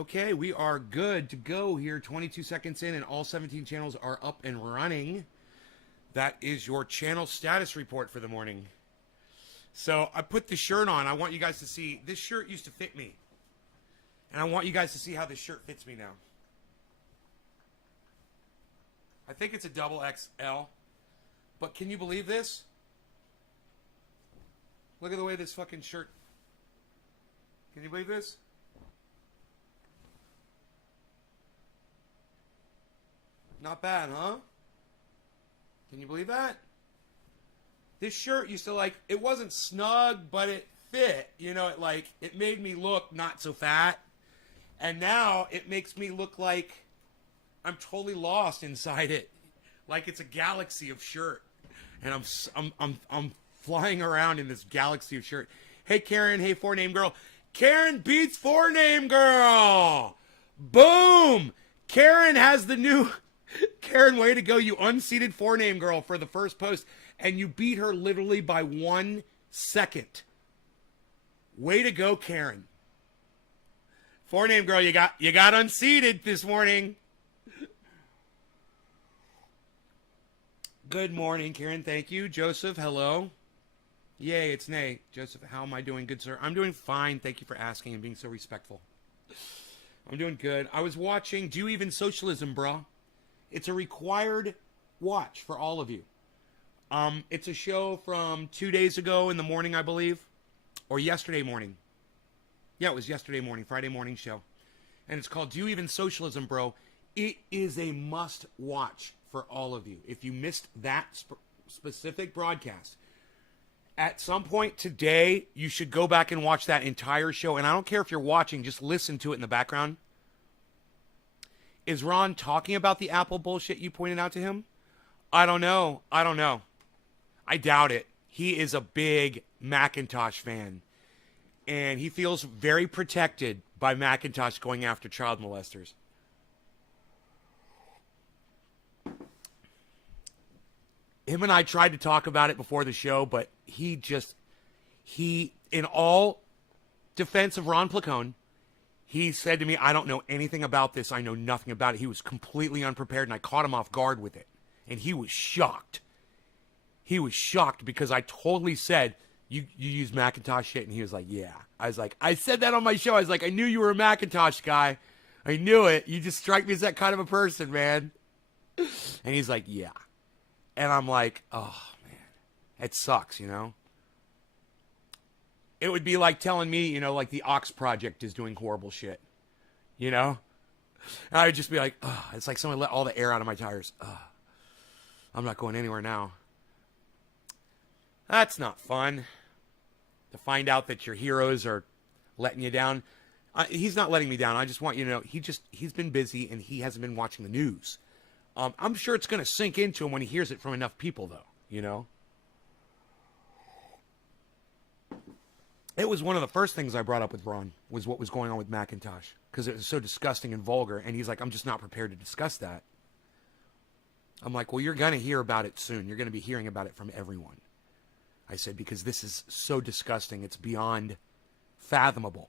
Okay, we are good to go here. 22 seconds in, and all 17 channels are up and running. That is your channel status report for the morning. So I put the shirt on. I want you guys to see. This shirt used to fit me. And I want you guys to see how this shirt fits me now. I think it's a double XL. But can you believe this? Look at the way this fucking shirt. Can you believe this? Not bad, huh? Can you believe that? This shirt used to it wasn't snug, but it fit. You know, it made me look not so fat. And now it makes me look like I'm totally lost inside it. Like it's a galaxy of shirt. And I'm flying around in this galaxy of shirt. Hey, Karen. Hey, 4-Name Girl. Karen beats 4-Name Girl. Boom. Karen has the new... Karen, way to go. You unseated 4-Name Girl for the first post, and you beat her literally by 1 second. Way to go, Karen. 4-Name Girl, you got unseated this morning. Good morning, Karen. Thank you. Joseph, hello. Yay, it's Nay. Joseph, how am I doing? Good, sir. I'm doing fine. Thank you for asking and being so respectful. I'm doing good. I was watching Do You Even Socialism, Bruh? It's a required watch for all of you. It's a show from 2 days ago in the morning, I believe. Or yesterday morning. Yeah, it was yesterday morning, Friday morning show. And it's called Do You Even Socialism, Bro? It is a must watch for all of you. If you missed that specific broadcast, at some point today, you should go back and watch that entire show. And I don't care if you're watching, just listen to it in the background. Is Ron talking about the Apple bullshit you pointed out to him? I don't know. I doubt it. He is a big Macintosh fan. And he feels very protected by Macintosh going after child molesters. Him and I tried to talk about it before the show, but he, in all defense of Ron PLACONE, he said to me, I don't know anything about this. I know nothing about it. He was completely unprepared, and I caught him off guard with it. And he was shocked. He was shocked because I totally said, you use Macintosh shit? And he was like, yeah. I was like, I said that on my show. I was like, I knew you were a Macintosh guy. I knew it. You just strike me as that kind of a person, man. And he's like, yeah. And I'm like, oh, man. It sucks, you know? It would be like telling me, you know, like the Ox Project is doing horrible shit. You know? And I would just be like, oh, it's like someone let all the air out of my tires. I'm not going anywhere now. That's not fun. To find out that your heroes are letting you down. He's not letting me down. I just want you to know, he's been busy and he hasn't been watching the news. I'm sure it's going to sink into him when he hears it from enough people, though, you know? It was one of the first things I brought up with Ron, was what was going on with Macintosh, because it was so disgusting and vulgar, and he's like, I'm just not prepared to discuss that. I'm like, well, you're going to hear about it soon. You're going to be hearing about it from everyone. I said, because this is so disgusting, it's beyond fathomable.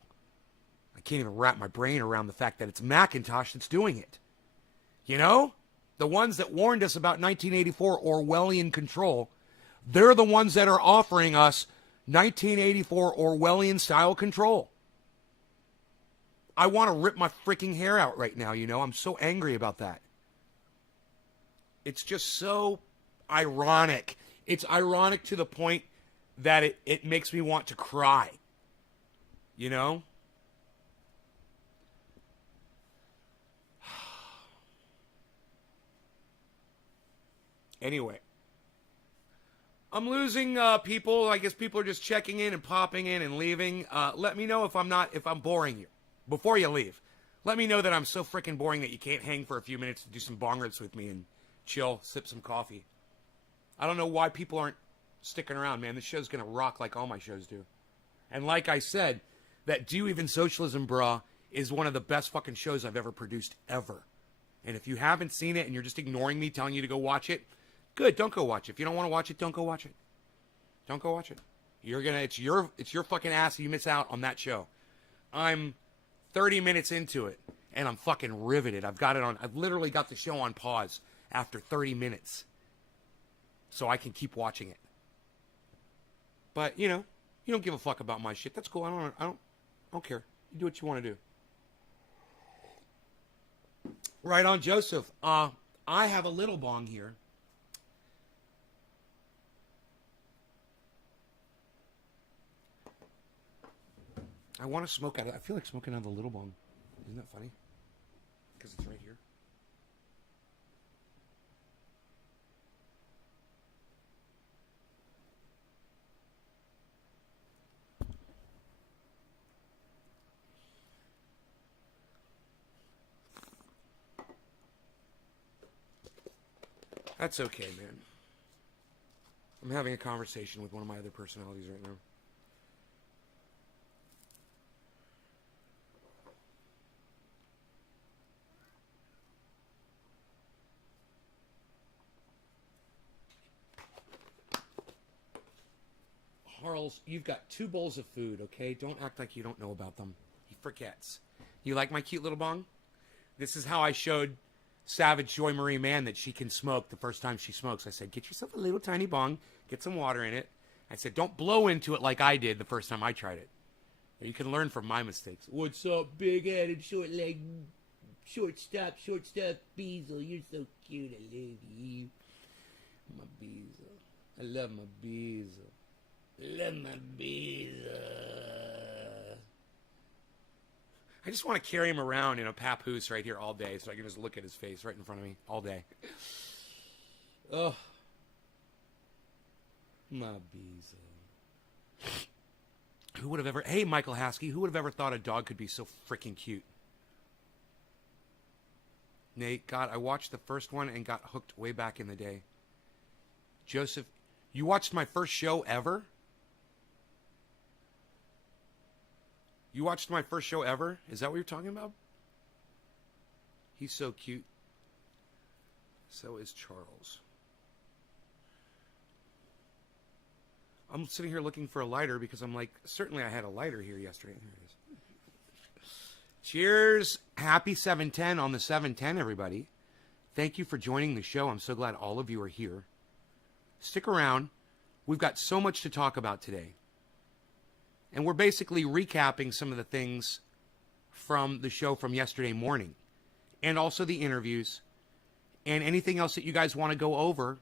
I can't even wrap my brain around the fact that it's Macintosh that's doing it. You know? The ones that warned us about 1984 Orwellian control, they're the ones that are offering us 1984 Orwellian style control. I want to rip my freaking hair out right now, you know? I'm so angry about that. It's just so ironic. It's ironic to the point that it makes me want to cry. You know? Anyway. I'm losing people. I guess people are just checking in and popping in and leaving. Let me know if I'm boring you before you leave. Let me know that I'm so freaking boring that you can't hang for a few minutes to do some bong rips with me and chill, sip some coffee. I don't know why people aren't sticking around, man. This show's going to rock like all my shows do. And like I said, that Do You Even Socialism, Bruh, is one of the best fucking shows I've ever produced, ever. And if you haven't seen it and you're just ignoring me telling you to go watch it, good, don't go watch it. If you don't want to watch it, don't go watch it. Don't go watch it. It's your fucking ass if you miss out on that show. I'm 30 minutes into it, and I'm fucking riveted. I've literally got the show on pause after 30 minutes. So I can keep watching it. But, you don't give a fuck about my shit. That's cool. I don't care. You do what you want to do. Right on, Joseph. I have a little bong here. I want to smoke out of it. I feel like smoking out of a little bong. Isn't that funny? Because it's right here. That's okay, man. I'm having a conversation with one of my other personalities right now. Harles, you've got 2 bowls of food, okay? Don't act like you don't know about them. He forgets. You like my cute little bong? This is how I showed Savage Joy Marie Mann that she can smoke the first time she smokes. I said, get yourself a little tiny bong, get some water in it. I said, don't blow into it like I did the first time I tried it. You can learn from my mistakes. What's up, big-headed, short-legged, short-stop, Beazle? You're so cute. I love you. My Beazle. I love my Beazle. I love my Beazle. I just want to carry him around in a papoose right here all day so I can just look at his face right in front of me all day. Oh. My Beazle. Who would have ever... Hey, Michael Haskey, who would have ever thought a dog could be so freaking cute? Nate, God, I watched the first one and got hooked way back in the day. Joseph, you watched my first show ever? You watched my first show ever? Is that what you're talking about? He's so cute. So is Charles. I'm sitting here looking for a lighter because I'm like, certainly I had a lighter here yesterday. Here it is. Cheers. Happy 710 on the 710, everybody. Thank you for joining the show. I'm so glad all of you are here. Stick around. We've got so much to talk about today. And we're basically recapping some of the things from the show from yesterday morning. And also the interviews. And anything else that you guys want to go over.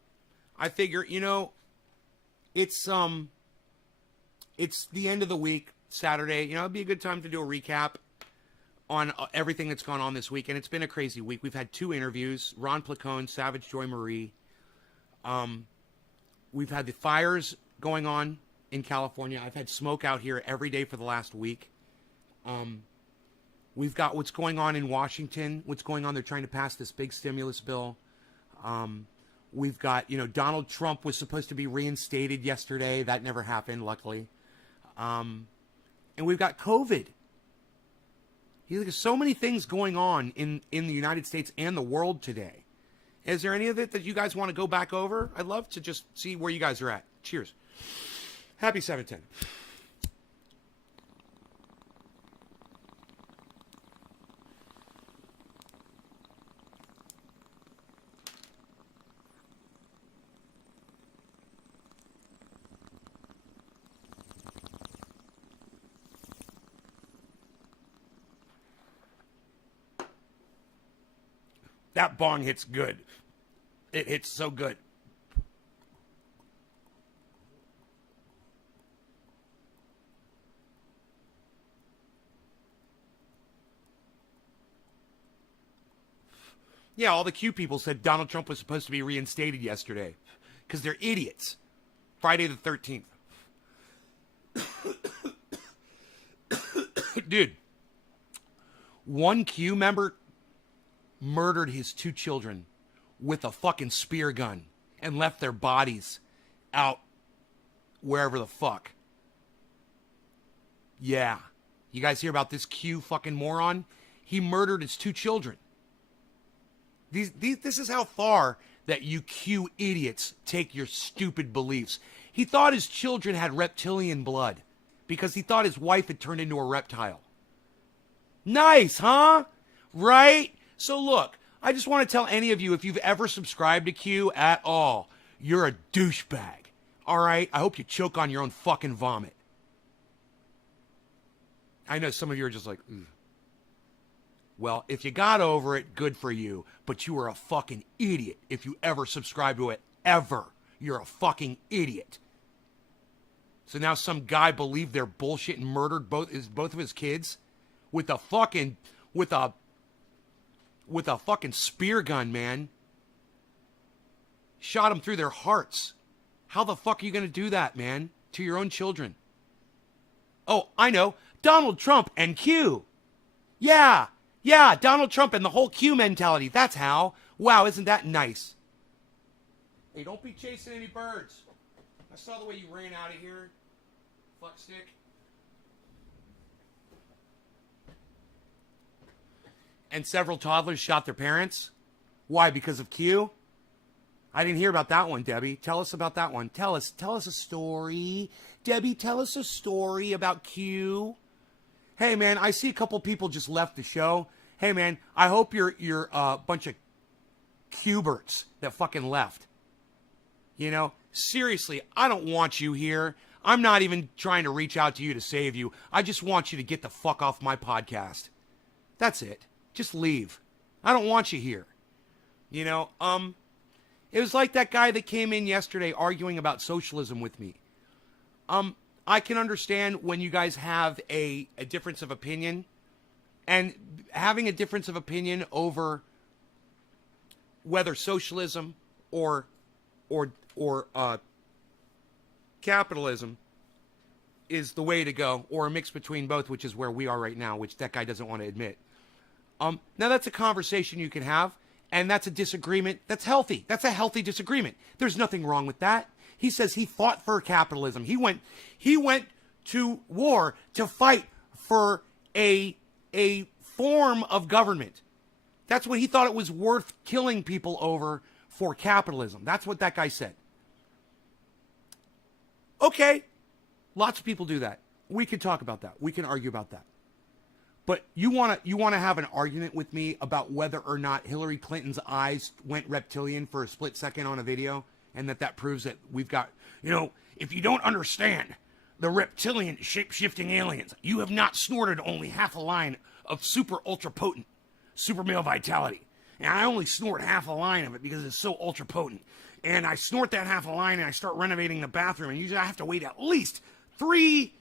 I figure, it's the end of the week, Saturday. It'd be a good time to do a recap on everything that's gone on this week. And it's been a crazy week. We've had 2 interviews. Ron Placone, Savage Joy Marie. We've had the fires going on in California. I've had smoke out here every day for the last week. We've got what's going on in Washington. What's going on? They're trying to pass this big stimulus bill. We've got, Donald Trump was supposed to be reinstated yesterday. That never happened, luckily. And we've got COVID. There's so many things going on in the United States and the world today. Is there any of it that you guys want to go back over? I'd love to just see where you guys are at. Cheers. Happy 710. That bong hits good. It hits so good. Yeah, all the Q people said Donald Trump was supposed to be reinstated yesterday because they're idiots. Friday the 13th. Dude, one Q member murdered his 2 children with a fucking spear gun and left their bodies out wherever the fuck. Yeah. You guys hear about this Q fucking moron? He murdered his 2 children. This is how far that you Q idiots take your stupid beliefs. He thought his children had reptilian blood because he thought his wife had turned into a reptile. Nice, huh? Right? So look, I just want to tell any of you, if you've ever subscribed to Q at all, you're a douchebag. All right? I hope you choke on your own fucking vomit. I know some of you are just like, ugh. Well, if you got over it, good for you. But you were a fucking idiot if you ever subscribed to it. Ever. You're a fucking idiot. So now some guy believed their bullshit and murdered both of his kids with a fucking spear gun, man. Shot them through their hearts. How the fuck are you going to do that, man? To your own children? Oh, I know. Donald Trump and Q. Yeah, Donald Trump and the whole Q mentality. That's how. Wow, isn't that nice? Hey, don't be chasing any birds. I saw the way you ran out of here. Fuckstick. And several toddlers shot their parents. Why? Because of Q? I didn't hear about that one, Debbie. Tell us about that one. Tell us a story. Debbie, tell us a story about Q. Hey, man, I see a couple people just left the show. Hey, man, I hope you're a bunch of Q-berts that fucking left. You know, seriously, I don't want you here. I'm not even trying to reach out to you to save you. I just want you to get the fuck off my podcast. That's it. Just leave. I don't want you here. You know, it was like that guy that came in yesterday arguing about socialism with me. I can understand when you guys have a difference of opinion, and having a difference of opinion over whether socialism or capitalism is the way to go, or a mix between both, which is where we are right now, which that guy doesn't want to admit. Now that's a conversation you can have, and that's a disagreement that's healthy. That's a healthy disagreement. There's nothing wrong with that. He says he fought for capitalism. He went to war to fight for a form of government. That's what he thought it was worth killing people over, for capitalism. That's what that guy said. Okay, lots of people do that. We can talk about that. We can argue about that. But you want to have an argument with me about whether or not Hillary Clinton's eyes went reptilian for a split second on a video, and that proves that we've got, you know, if you don't understand the reptilian shape-shifting aliens, you have not snorted only half a line of super ultra potent super male vitality. And I only snort half a line of it because it's so ultra potent. And I snort that half a line and I start renovating the bathroom, and usually I have to wait at least 3,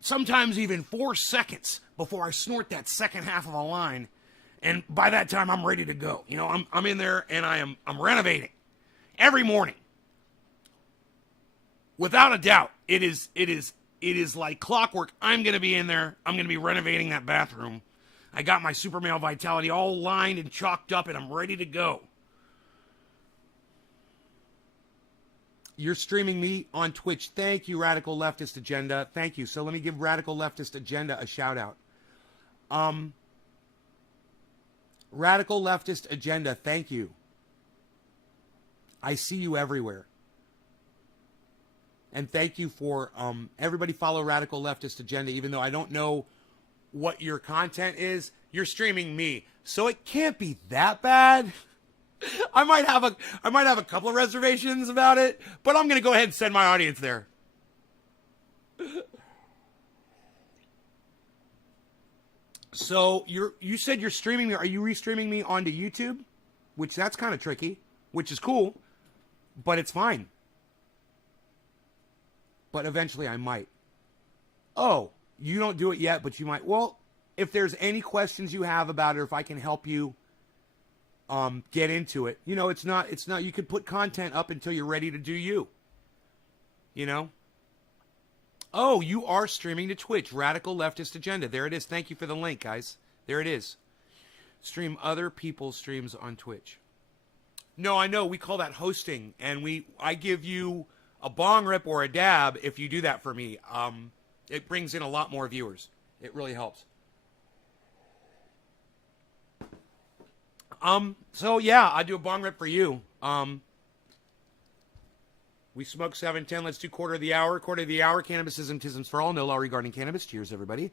sometimes even 4 seconds before I snort that second half of a line. And by that time, I'm ready to go. You know, I'm in there and I'm renovating every morning. Without a doubt, it is like clockwork. I'm going to be in there. I'm going to be renovating that bathroom. I got my super male vitality all lined and chalked up, and I'm ready to go. You're streaming me on Twitch. Thank you, Radical Leftist Agenda. Thank you. So let me give Radical Leftist Agenda a shout out. Radical Leftist Agenda, thank you. I see you everywhere. And thank you for everybody follow Radical Leftist Agenda, even though I don't know what your content is. You're streaming me, so it can't be that bad. I might have a couple of reservations about it, but I'm going to go ahead and send my audience there. So you said you're streaming me. Are you restreaming me onto YouTube? Which that's kind of tricky, which is cool, but it's fine. But eventually I might. Oh, you don't do it yet, but you might. Well, if there's any questions you have about it, or if I can help you get into it, you know, it's not, you can put content up until you're ready to do you. You know? Oh, you are streaming to Twitch. Radical Leftist Agenda. There it is. Thank you for the link, guys. There it is. Stream other people's streams on Twitch. No, I know. We call that hosting, and I give you a bong rip or a dab if you do that for me. It brings in a lot more viewers. It really helps. So yeah, I do a bong rip for you. We smoke 710. Let's do quarter of the hour. Quarter of the hour. Cannabis isms for all. No law regarding cannabis. Cheers, everybody.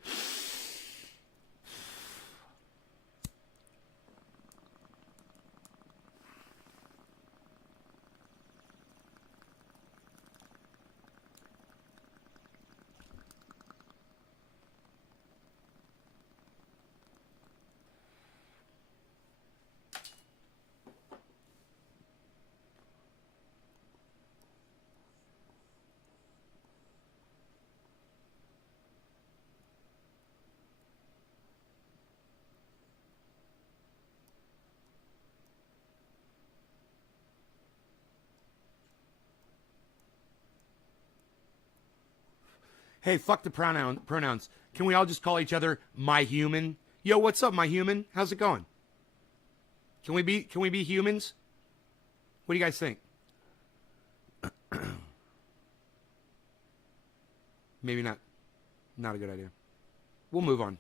Hey, fuck the pronouns. Can we all just call each other my human? Yo, what's up, my human? How's it going? Can we be humans? What do you guys think? Maybe not. Not a good idea. We'll move on.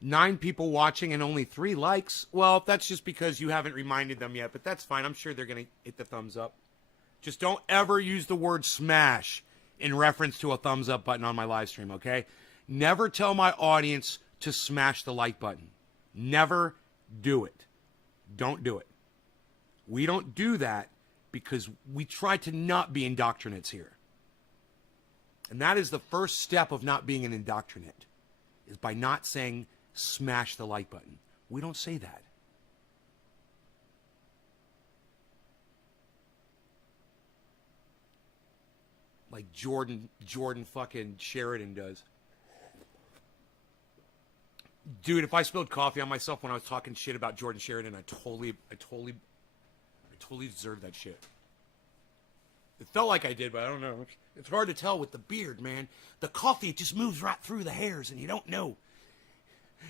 9 people watching and only 3 likes. Well, that's just because you haven't reminded them yet, but that's fine. I'm sure they're going to hit the thumbs up. Just don't ever use the word smash in reference to a thumbs up button on my live stream, okay? Never tell my audience to smash the like button. Never do it. Don't do it. We don't do that because we try to not be indoctrinates here. And that is the first step of not being an indoctrinate, is by not saying smash the like button. We don't say that. Like Jordan fucking Sheridan does. Dude, if I spilled coffee on myself when I was talking shit about Jordan Sheridan, I totally deserved that shit. It felt like I did, but I don't know. It's hard to tell with the beard, man. The coffee, it just moves right through the hairs, and you don't know.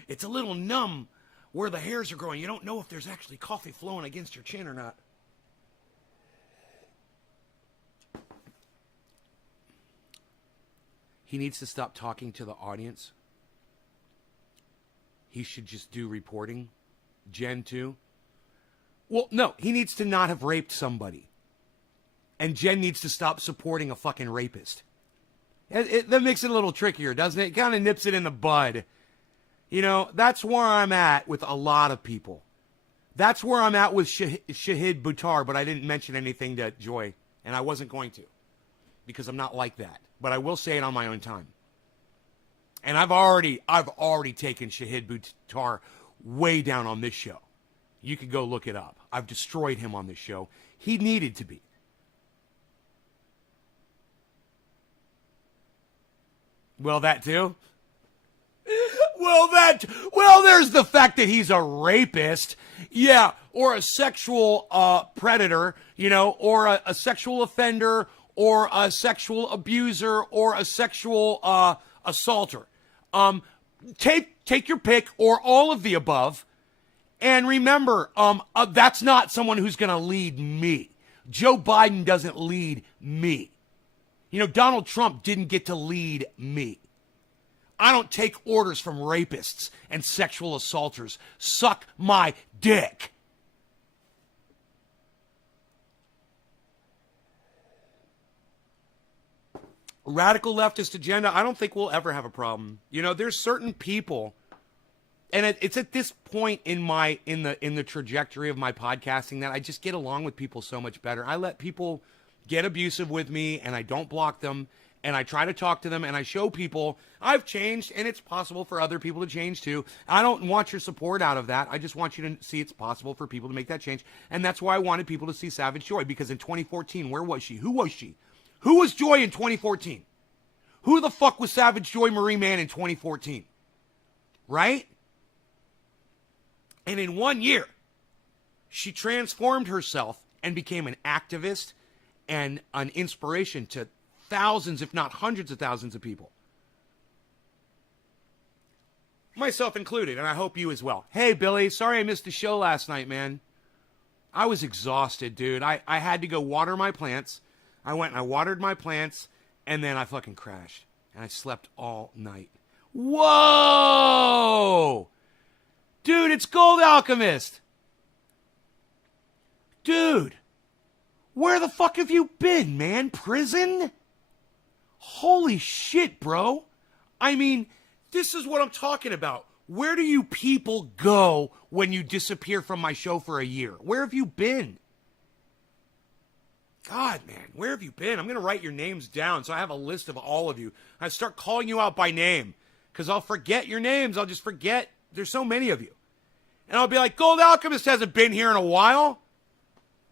It's a little numb where the hairs are growing. You don't know if there's actually coffee flowing against your chin or not. He needs to stop talking to the audience. He should just do reporting. Jen, too. Well, no, he needs to not have raped somebody. And Jen needs to stop supporting a fucking rapist. That makes it a little trickier, doesn't it? It kind of nips it in the bud. You know, that's where I'm at with a lot of people. That's where I'm at with Shahid Buttar, but I didn't mention anything to Joy, and I wasn't going to, because I'm not like that. But I will say it on my own time. And I've already taken Shahid Buttar way down on this show. You could go look it up. I've destroyed him on this show. He needed to be. Well, that too. Well, there's the fact that he's a rapist. Yeah, or a sexual predator, you know, or a sexual offender, or a sexual abuser, or a sexual assaulter. Take your pick, or all of the above. And remember, that's not someone who's going to lead me. Joe Biden doesn't lead me. You know, Donald Trump didn't get to lead me. I don't take orders from rapists and sexual assaulters. Suck my dick. Radical leftist agenda, I don't think we'll ever have a problem. You know, there's certain people, and it's at this point in the trajectory of my podcasting that I just get along with people so much better. I let people get abusive with me, and I don't block them, and I try to talk to them, and I show people I've changed, and it's possible for other people to change too. I don't want your support out of that. I just want you to see it's possible for people to make that change, and that's why I wanted people to see Savage Joy, because in 2014, where was she? Who was she? Who was Joy in 2014? Who the fuck was Savage Joy Marie Mann in 2014? Right? And in 1 year, she transformed herself and became an activist and an inspiration to thousands, if not hundreds of thousands of people. Myself included, and I hope you as well. Hey, Billy, sorry I missed the show last night, man. I was exhausted, dude. I had to go water my plants. I went and I watered my plants, and then I fucking crashed. And I slept all night. Whoa! Dude, it's Gold Alchemist. Dude, where the fuck have you been, man? Prison? Holy shit, bro. I mean, this is what I'm talking about. Where do you people go when you disappear from my show for a year? Where have you been? God, man, where have you been? I'm going to write your names down so I have a list of all of you. I start calling you out by name because I'll forget your names. I'll just forget. There's so many of you. And I'll be like, Gold Alchemist hasn't been here in a while.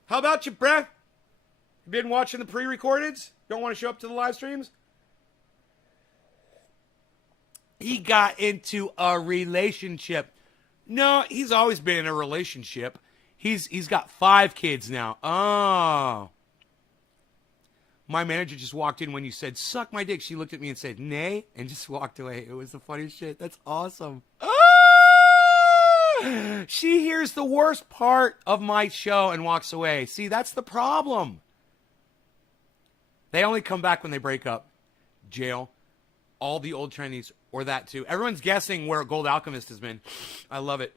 How about you, bruh? You been watching the pre-recordeds? Don't want to show up to the live streams? He got into a relationship. No, he's always been in a relationship. He's got 5 kids now. Oh. My manager just walked in when you said, suck my dick. She looked at me and said, nay, and just walked away. It was the funniest shit. That's awesome. Ah! She hears the worst part of my show and walks away. See, that's the problem. They only come back when they break up. Jail. All the old trendies, or that too. Everyone's guessing where Gold Alchemist has been. I love it.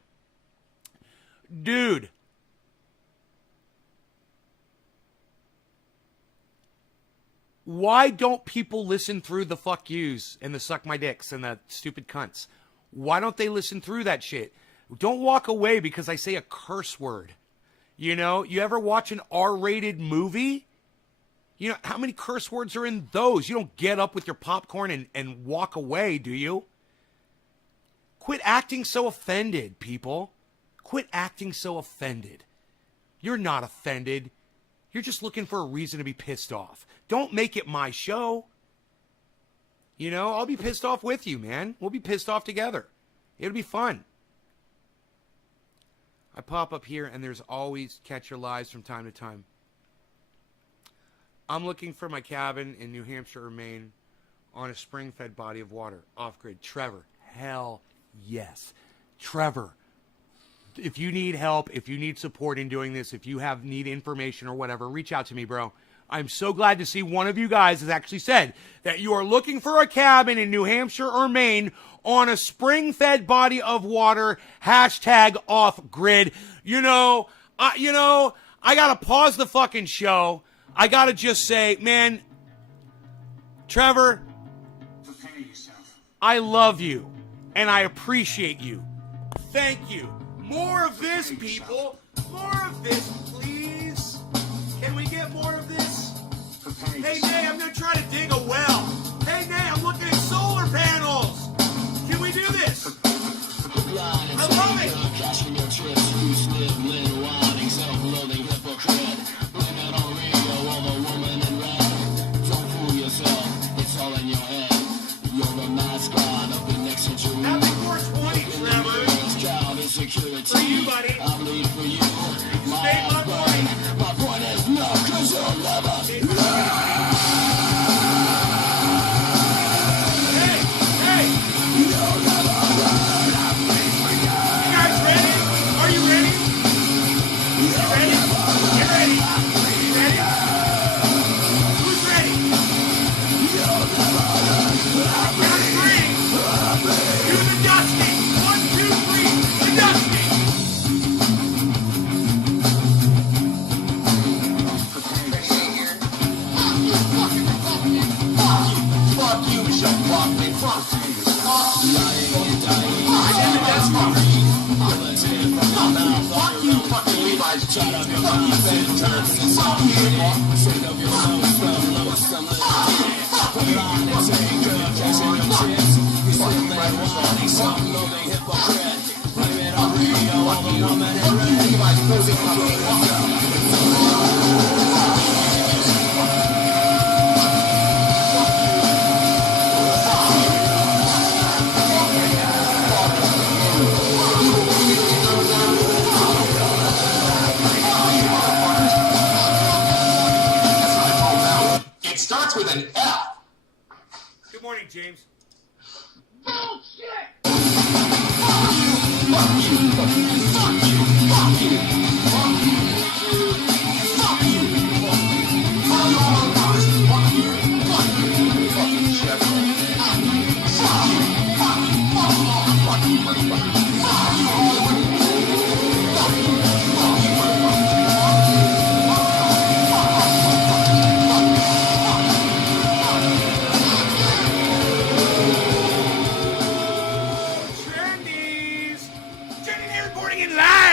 Dude. Why don't people listen through the fuck yous and the suck my dicks and the stupid cunts? Why don't they listen through that shit? Don't walk away because I say a curse word. You know, you ever watch an R-rated movie? You know, how many curse words are in those? You don't get up with your popcorn and walk away, do you? Quit acting so offended, people. Quit acting so offended. You're not offended. You're just looking for a reason to be pissed off. Don't make it my show. You know, I'll be pissed off with you, man. We'll be pissed off together. It'll be fun. I pop up here and there's always Catch Your Lives from time to time. I'm looking for my cabin in New Hampshire or Maine on a spring-fed body of water, off-grid. Trevor, hell yes. Trevor, if you need help, if you need support in doing this, if you need information or whatever, reach out to me, bro. I'm so glad to see one of you guys has actually said that you are looking for a cabin in New Hampshire or Maine on a spring-fed body of water, hashtag off-grid. I got to pause the fucking show. I got to just say, man, Trevor, I love you, and I appreciate you. Thank you. More of this, people. More of this, please. Can we get more of this? Hey, Nay, I'm going to try to dig a well. Hey, Nay, I'm looking at solar panels. Can we do this? I love it. Happy 420, Trevor. For you, buddy. Stay my point. My point is no, because you'll never. Hey! You'll never love me. You guys ready? Are you ready? You ready? Get ready. You ready? Who's ready? You'll never love me. Count 3. Do the dusting. 1, 2, 3. The dusting. Fuck you, Michelle. Fuck me. Fuck you. Fuck you, fucking Levi's jeans. Fuck you, Valentine's. Fuck you. It starts with an F. Good morning, James. Bullshit! Fuck you! Fuck you! Fuck you! Fuck you! Fuck you! Fuck you! Fuck you! Fuck you! Fuck you! Fucking chef. Fuck you! Fuck you! Fuck you! Fuck you! Fuck you!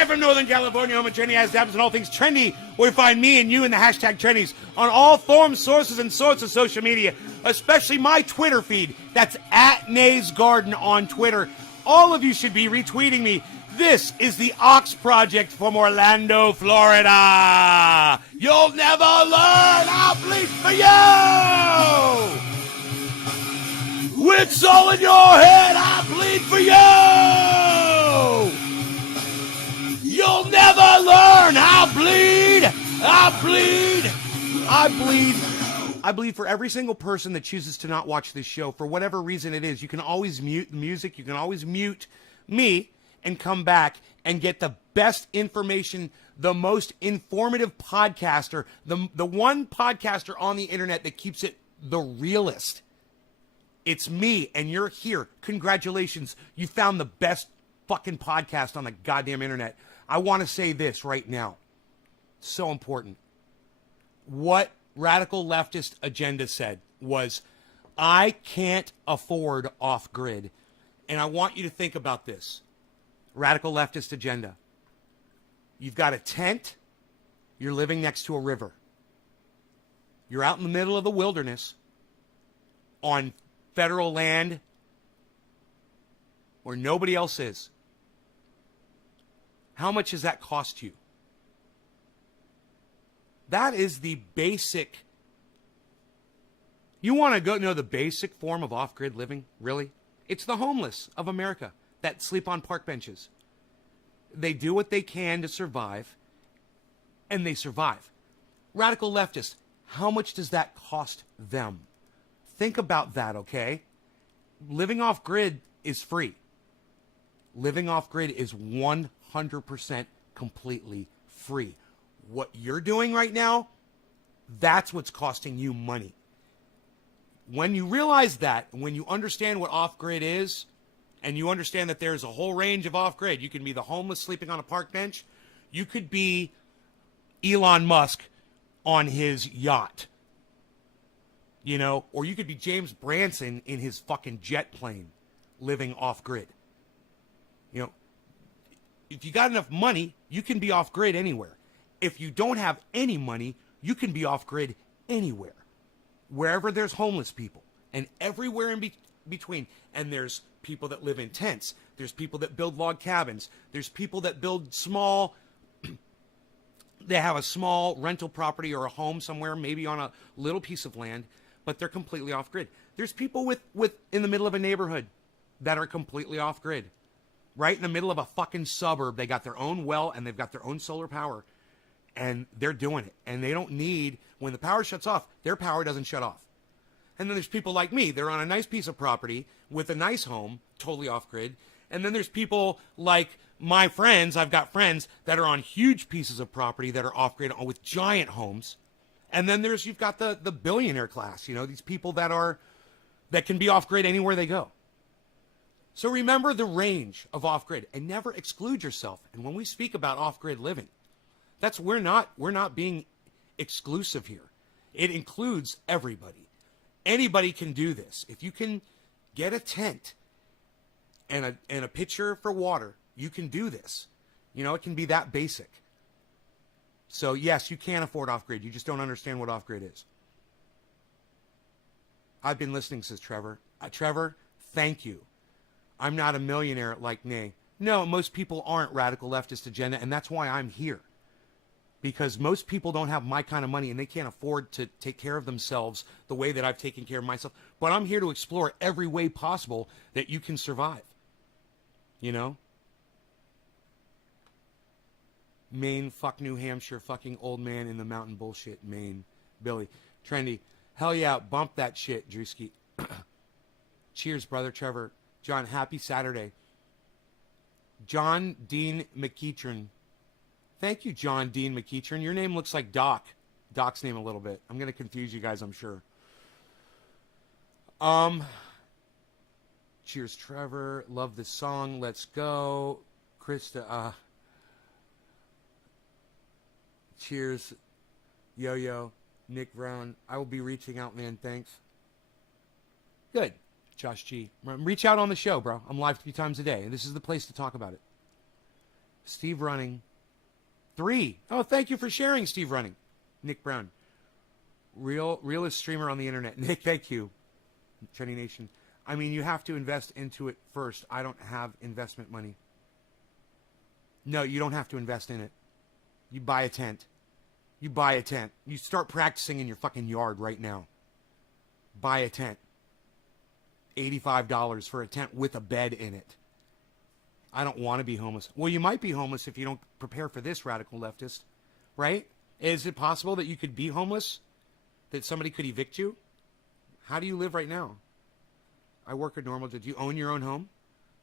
From Northern California, home of trendy ass dabs and all things trendy, where you find me and you in the hashtag trendies on all forms, sources, and sorts of social media, especially my Twitter feed. That's at Nays Garden on Twitter. All of you should be retweeting me. This is the Ox Project from Orlando, Florida. You'll never learn. I'll bleed for you. It's all in your head. I bleed for you. You'll never learn. I bleed. I bleed. I bleed. I believe for every single person that chooses to not watch this show, for whatever reason it is, you can always mute the music. You can always mute me and come back and get the best information, the most informative podcaster, the one podcaster on the internet that keeps it the realest. It's me, and you're here. Congratulations. You found the best fucking podcast on the goddamn internet. I want to say this right now. So important. What Radical Leftist Agenda said was, I can't afford off-grid. And I want you to think about this. Radical Leftist Agenda. You've got a tent. You're living next to a river. You're out in the middle of the wilderness on federal land where nobody else is. How much does that cost you? That is the basic. You want to go know the basic form of off-grid living? Really? It's the homeless of America that sleep on park benches. They do what they can to survive, and they survive. Radical leftists, how much does that cost them? Think about that, okay? Living off-grid is free. Living off-grid is 100% completely free. What you're doing right now, that's what's costing you money. When you realize that, when you understand what off-grid is, and you understand that there's a whole range of off-grid, you can be the homeless sleeping on a park bench, you could be Elon Musk on his yacht, you know, or you could be James Branson in his fucking jet plane living off-grid. You know, if you got enough money, you can be off-grid anywhere. If you don't have any money, you can be off-grid anywhere. Wherever there's homeless people, and everywhere in between. And there's people that live in tents. There's people that build log cabins. There's people that build small, they have a small rental property or a home somewhere, maybe on a little piece of land, but they're completely off-grid. There's people with in the middle of a neighborhood that are completely off-grid. Right in the middle of a fucking suburb, they got their own well and they've got their own solar power. And they're doing it. And they don't need, when the power shuts off, their power doesn't shut off. And then there's people like me. They're on a nice piece of property with a nice home, totally off-grid. And then there's people like my friends. I've got friends that are on huge pieces of property that are off-grid with giant homes. And then you've got the billionaire class, you know, these people that can be off-grid anywhere they go. So remember the range of off-grid and never exclude yourself. And when we speak about off-grid living, we're not being exclusive here. It includes everybody. Anybody can do this. If you can get a tent and a pitcher for water, you can do this. You know, it can be that basic. So yes, you can afford off-grid. You just don't understand what off-grid is. I've been listening, says Trevor. Trevor, thank you. I'm not a millionaire like Nay. No, most people aren't. Radical Leftist Agenda, and that's why I'm here. Because most people don't have my kind of money and they can't afford to take care of themselves the way that I've taken care of myself. But I'm here to explore every way possible that you can survive. You know? Maine, fuck New Hampshire, fucking old man in the mountain bullshit, Maine. Billy. Trendy. Hell yeah, bump that shit, Drewski. Cheers, brother Trevor. John, happy Saturday. John Dean McEachern. Thank you, John Dean McEachern. Your name looks like Doc. Doc's name a little bit. I'm going to confuse you guys, I'm sure. Cheers, Trevor. Love this song. Let's go. Krista. Cheers. Yo-Yo. Nick Brown. I will be reaching out, man. Thanks. Good. Josh G. Reach out on the show, bro. I'm live 3 times a day. This is the place to talk about it. Steve Running. 3. Oh, thank you for sharing, Steve Running. Nick Brown. Realest streamer on the internet. Nick, thank you. Trendy Nation. I mean, you have to invest into it first. I don't have investment money. No, you don't have to invest in it. You buy a tent. You buy a tent. You start practicing in your fucking yard right now. Buy a tent. $85 for a tent with a bed in it. I don't want to be homeless. Well, you might be homeless if you don't prepare for this, radical leftist. Right? Is it possible that you could be homeless? that somebody could evict you? How do you live right now? I work a normal job. Do you own your own home?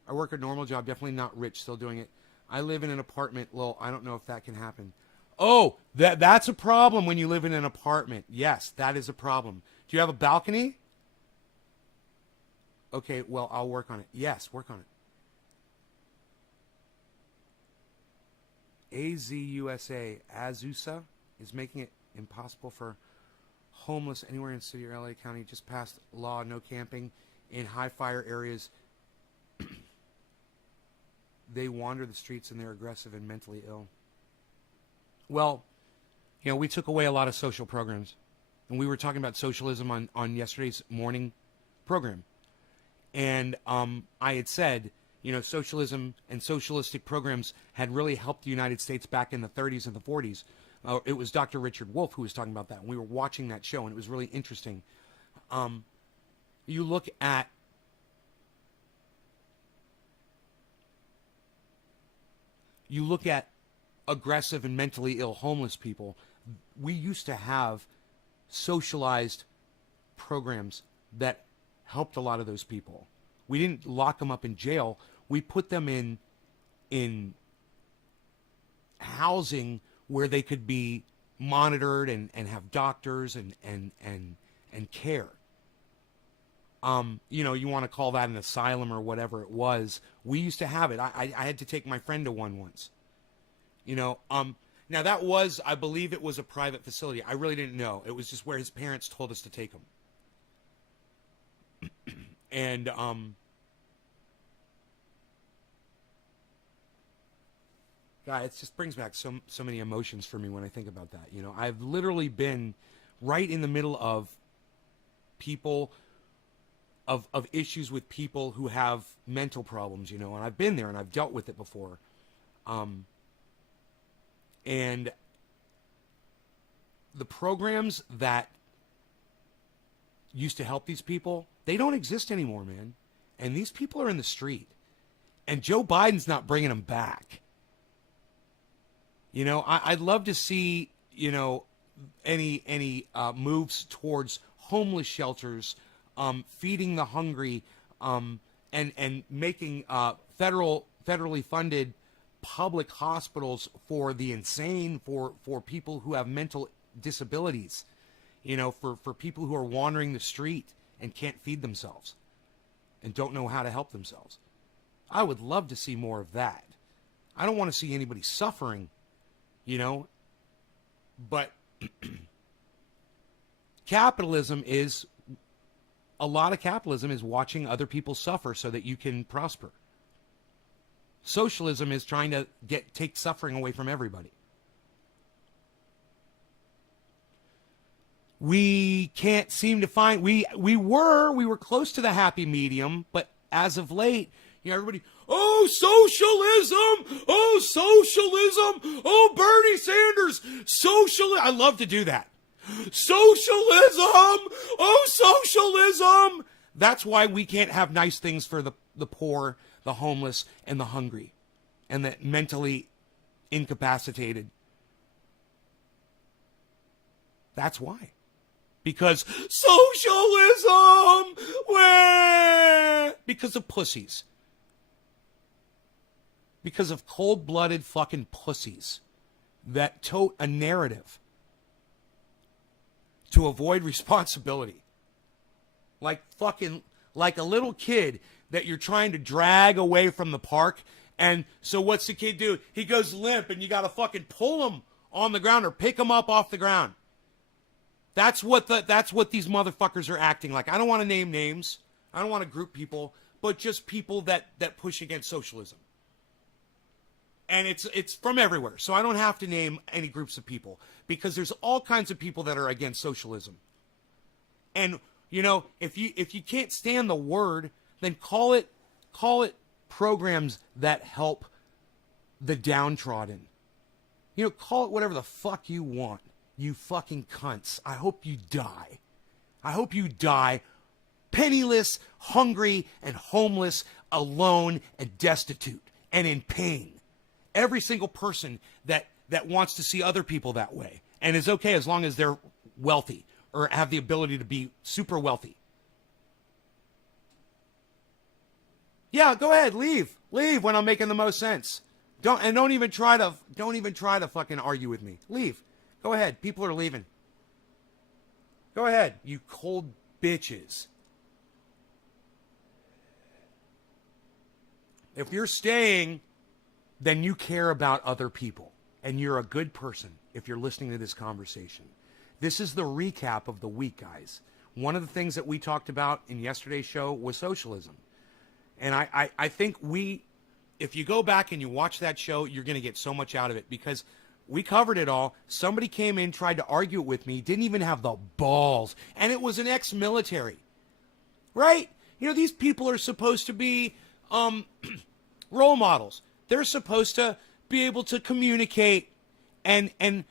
I work a normal job, definitely not rich, still doing it. I live in an apartment. Well, I don't know if that can happen. Oh, that's a problem when you live in an apartment. Yes, that is a problem. Do you have a balcony? Okay, well, I'll work on it. Yes, work on it. Azusa is making it impossible for homeless anywhere in the city or LA County. Just passed law, no camping in high fire areas. They wander the streets and they're aggressive and mentally ill. Well, we took away a lot of social programs. And we were talking about socialism on yesterday's morning program. And I had said, socialism and socialistic programs had really helped the United States back in the 30s and the 40s. It was Dr. Richard Wolff who was talking about that. And we were watching that show, and it was really interesting. You look at aggressive and mentally ill homeless people. We used to have socialized programs that helped a lot of those people. We didn't lock them up in jail. We put them in housing where they could be monitored and have doctors and care. You want to call that an asylum or whatever it was. We used to have it. I had to take my friend to one once. Now that was, I believe it was a private facility. I really didn't know. It was just where his parents told us to take him. And, God, it just brings back so many emotions for me when I think about that. I've literally been right in the middle of people, of issues with people who have mental problems, and I've been there and I've dealt with it before. And the programs that used to help these people, they don't exist anymore, man. And these people are in the street. And Joe Biden's not bringing them back. I'd love to see, any moves towards homeless shelters, feeding the hungry, and making federally funded public hospitals for the insane, for people who have mental disabilities, for people who are wandering the street and can't feed themselves and don't know how to help themselves. I would love to see more of that. I don't want to see anybody suffering, but a lot of capitalism is watching other people suffer so that you can prosper. Socialism is trying to take suffering away from everybody. We can't seem to find, we were close to the happy medium, but as of late, everybody, oh, socialism, oh, Bernie Sanders, socialism. I love to do that. Socialism, oh, socialism. That's why we can't have nice things for the poor, the homeless, and the hungry, and the mentally incapacitated. That's why. Because socialism, because of pussies. Because of cold-blooded fucking pussies that tote a narrative to avoid responsibility. Like a little kid that you're trying to drag away from the park. And so what's the kid do? He goes limp and you got to fucking pull him on the ground or pick him up off the ground. That's what these motherfuckers are acting like. I don't want to name names. I don't want to group people, but just people that push against socialism. And it's from everywhere. So I don't have to name any groups of people because there's all kinds of people that are against socialism. And if you can't stand the word, then call it programs that help the downtrodden. Call it whatever the fuck you want. You fucking cunts. I hope you die. I hope you die penniless, hungry, and homeless, alone, and destitute, and in pain. Every single person that wants to see other people that way, and is okay as long as they're wealthy. or have the ability to be super wealthy. Yeah, go ahead, leave when I'm making the most sense. Don't even try to fucking argue with me. Leave. Go ahead. People are leaving. Go ahead, you cold bitches. If you're staying, then you care about other people. And you're a good person if you're listening to this conversation. This is the recap of the week, guys. One of the things that we talked about in yesterday's show was socialism. And I think if you go back and you watch that show, you're going to get so much out of it because we covered it all. Somebody came in, tried to argue it with me, didn't even have the balls. And it was an ex-military. Right? You know, these people are supposed to be role models. They're supposed to be able to communicate and no,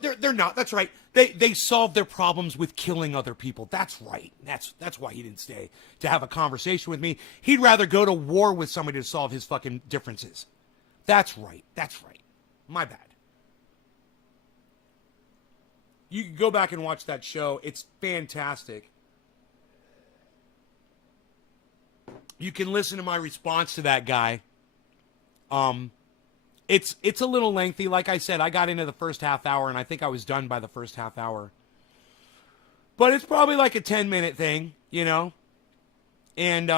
they're not. That's right. They solve their problems with killing other people. That's right. That's why he didn't stay to have a conversation with me. He'd rather go to war with somebody to solve his fucking differences. That's right. My bad. You can go back and watch that show. It's fantastic. You can listen to my response to that guy. It's a little lengthy. Like I said, I got into the first half hour, and I think I was done by the first half hour. But it's probably like a 10-minute thing, you know? And,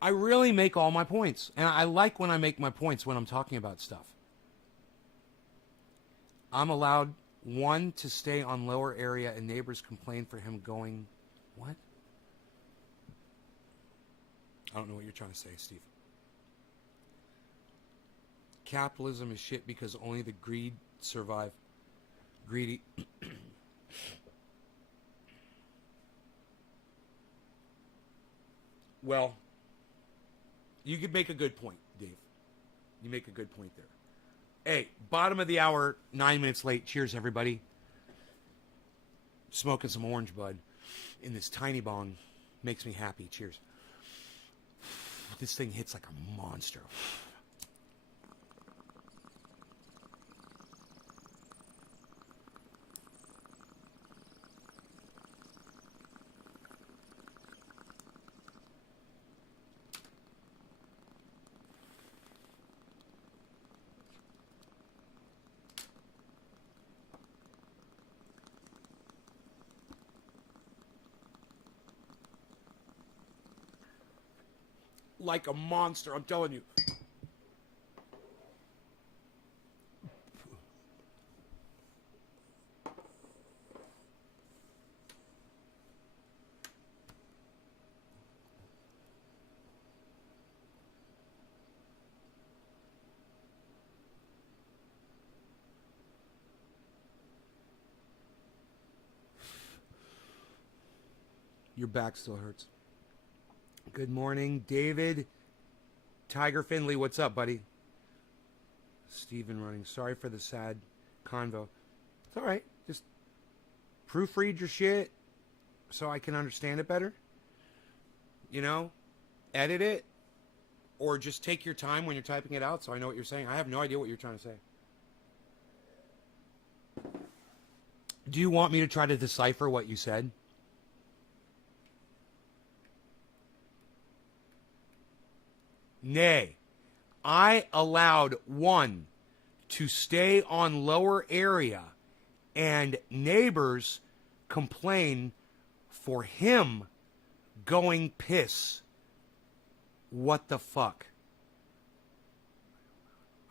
I really make all my points. And I like when I make my points when I'm talking about stuff. I'm allowed one to stay on lower area, and neighbors complain for him going... What? I don't know what you're trying to say, Steve. Capitalism is shit because only the greed survive. Greedy. Well, you could make a good point, Dave. You make a good point there. Hey, bottom of the hour, 9 minutes late. Cheers, everybody. Smoking some orange bud in this tiny bong makes me happy. Cheers. This thing hits like a monster. Like a monster, I'm telling you. Your back still hurts. Good morning, David. Tiger Finley, what's up, buddy? Steven running. Sorry for the sad convo. It's all right. Just proofread your shit so I can understand it better. You know? Edit it. Or just take your time when you're typing it out so I know what you're saying. I have no idea what you're trying to say. Do you want me to try to decipher what you said? Nay, I allowed one to stay on lower area and neighbors complain for him going piss. What the fuck?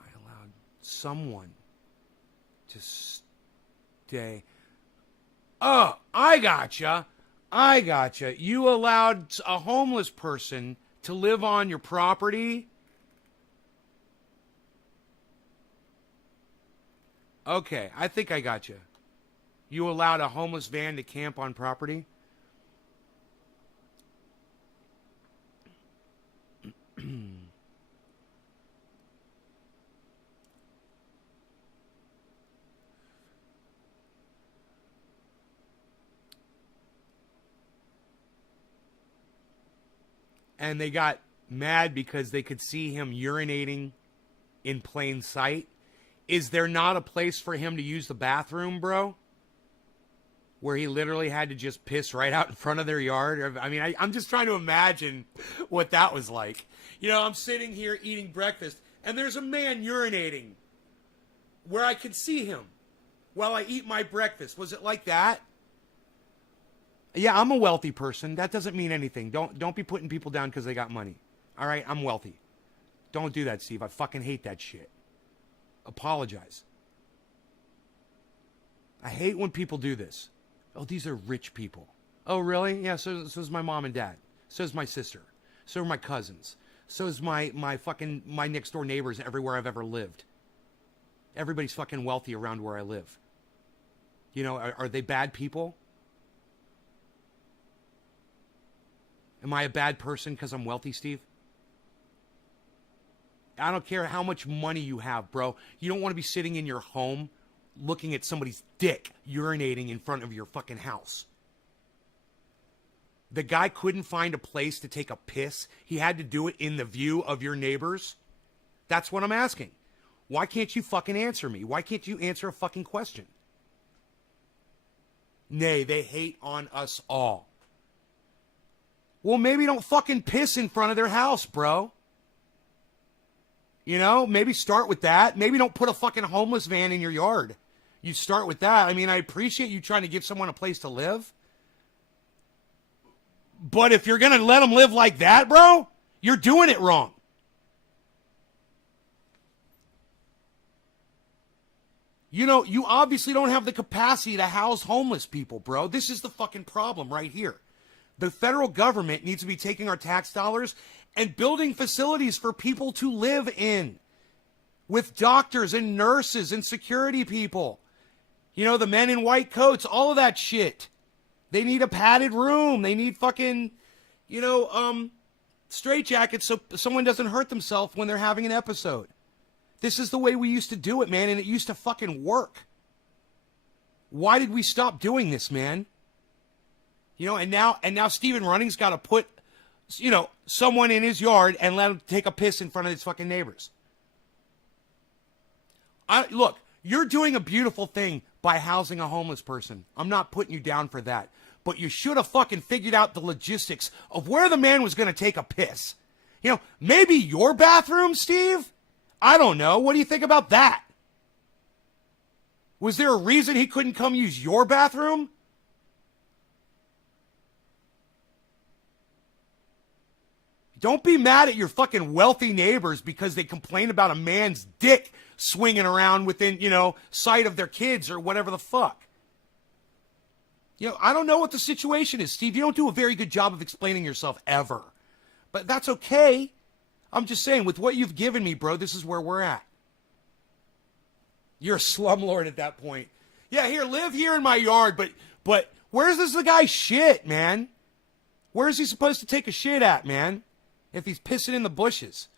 I allowed someone to stay. Oh, I gotcha. You allowed a homeless person to live on your property? Okay, I think I got you. You allowed a homeless van to camp on property? and they got mad because they could see him urinating in plain sight. Is there not a place for him to use the bathroom, bro? Where he literally had to just piss right out in front of their yard? I mean, I'm just trying to imagine what that was like. You know, I'm sitting here eating breakfast, and there's a man urinating where I could see him while I eat my breakfast. Was it like that? Yeah, I'm a wealthy person. That doesn't mean anything. Don't be putting people down because they got money. All right, I'm wealthy. Don't do that, Steve. I fucking hate that shit. Apologize. I hate when people do this. Oh, these are rich people. Oh, really? Yeah, so is my mom and dad. So is my sister. So are my cousins. So is my next door neighbors everywhere I've ever lived. Everybody's fucking wealthy around where I live. You know, are they bad people? Am I a bad person because I'm wealthy, Steve? I don't care how much money you have, bro. You don't want to be sitting in your home looking at somebody's dick urinating in front of your fucking house. The guy couldn't find a place to take a piss. He had to do it in the view of your neighbors. That's what I'm asking. Why can't you fucking answer me? Why can't you answer a fucking question? Nay, they hate on us all. Well, maybe don't fucking piss in front of their house, bro. You know, maybe start with that. Maybe don't put a fucking homeless van in your yard. You start with that. I mean, I appreciate you trying to give someone a place to live. But if you're going to let them live like that, bro, you're doing it wrong. You know, you obviously don't have the capacity to house homeless people, bro. This is the fucking problem right here. The federal government needs to be taking our tax dollars and building facilities for people to live in with doctors and nurses and security people. You know, the men in white coats, all of that shit. They need a padded room. They need fucking, you know, straitjackets so someone doesn't hurt themselves when they're having an episode. This is the way we used to do it, man, and it used to fucking work. Why did we stop doing this, man? You know, and now Stephen Running's got to put, you know, someone in his yard and let him take a piss in front of his fucking neighbors. Look, you're doing a beautiful thing by housing a homeless person. I'm not putting you down for that. But you should have fucking figured out the logistics of where the man was going to take a piss. You know, maybe your bathroom, Steve? I don't know. What do you think about that? Was there a reason he couldn't come use your bathroom? Don't be mad at your fucking wealthy neighbors because they complain about a man's dick swinging around within, you know, sight of their kids or whatever the fuck. You know, I don't know what the situation is, Steve. You don't do a very good job of explaining yourself ever. But that's okay. I'm just saying, with what you've given me, bro, this is where we're at. You're a slumlord at that point. Yeah, here, live here in my yard, but where's this guy shit, man? Where's he supposed to take a shit at, man? If he's pissing in the bushes.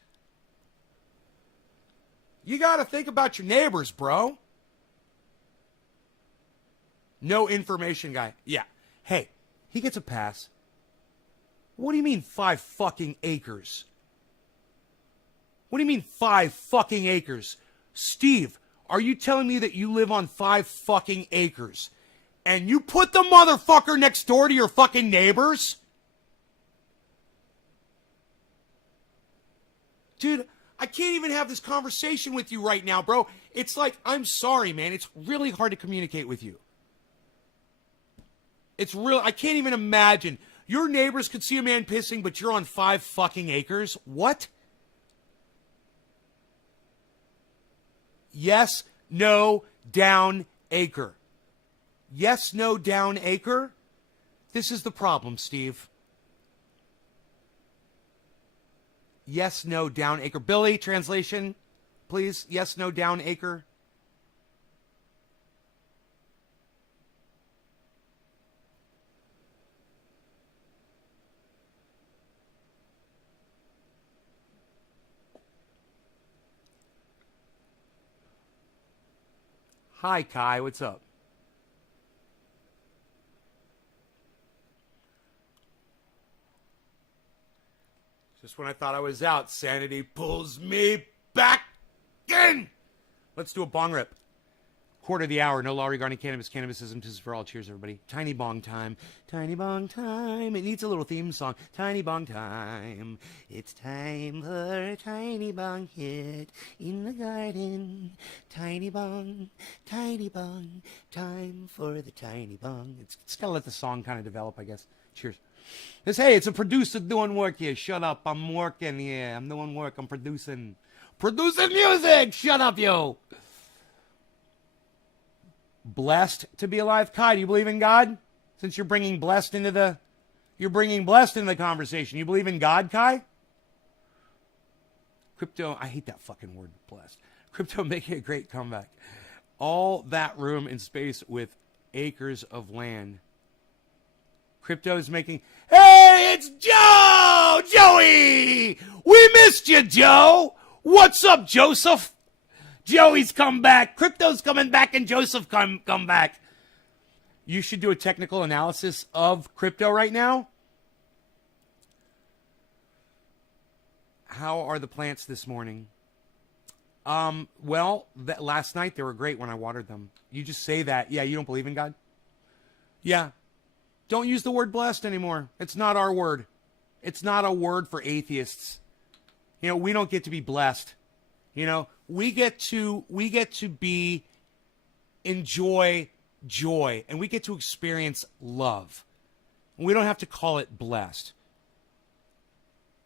You got to think about your neighbors, bro. No information guy. Yeah. Hey, he gets a pass. What do you mean 5 fucking acres? What do you mean 5 fucking acres? Steve, are you telling me that you live on 5 fucking acres and you put the motherfucker next door to your fucking neighbors? Dude, I can't even have this conversation with you right now, bro. It's like, I'm sorry, man. It's really hard to communicate with you. It's real. I can't even imagine. Your neighbors could see a man pissing, but you're on 5 fucking acres? What? Yes, no, down, acre. Yes, no, down, acre? This is the problem, Steve. Yes, no, down, acre. Billy, translation, please. Yes, no, down, acre. Hi, Kai. What's up? Just when I thought I was out, sanity pulls me back in. Let's do a bong rip. Quarter of the hour. No law regarding cannabis. Cannabisism. This is for all. Cheers, everybody. Tiny bong time. Tiny bong time. It needs a little theme song. Tiny bong time. It's time for a tiny bong hit in the garden. Tiny bong. Tiny bong. Time for the tiny bong. It's got to let the song kind of develop, I guess. Cheers. Hey, it's a producer doing work here. Shut up. I'm working here. I'm doing work. I'm producing. Producing music. Shut up, yo. Blessed to be alive. Kai, do you believe in God? Since you're bringing blessed into the conversation. You believe in God, Kai? Crypto, I hate that fucking word, blessed. Crypto making a great comeback. All that room in space with acres of land. Crypto is making, hey, it's Joe! Joey! We missed you, Joe! What's up, Joseph? Joey's come back. Crypto's coming back, and Joseph come back. You should do a technical analysis of crypto right now. How are the plants this morning? Well, last night they were great when I watered them. You just say that. Yeah, you don't believe in God? Yeah. Don't use the word blessed anymore. It's not our word. It's not a word for atheists. You know, we don't get to be blessed. You know, we get to enjoy joy, and we get to experience love. We don't have to call it blessed.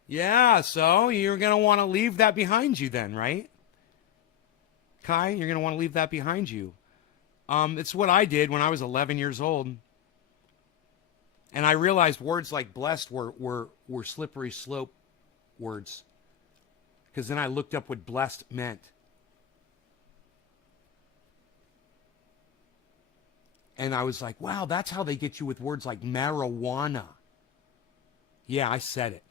Yeah, so you're going to want to leave that behind you then, right? Kai, you're going to want to leave that behind you. It's what I did when I was 11 years old. And I realized words like blessed were slippery slope words. Because then I looked up what blessed meant. And I was like, wow, that's how they get you with words like marijuana. Yeah, I said it.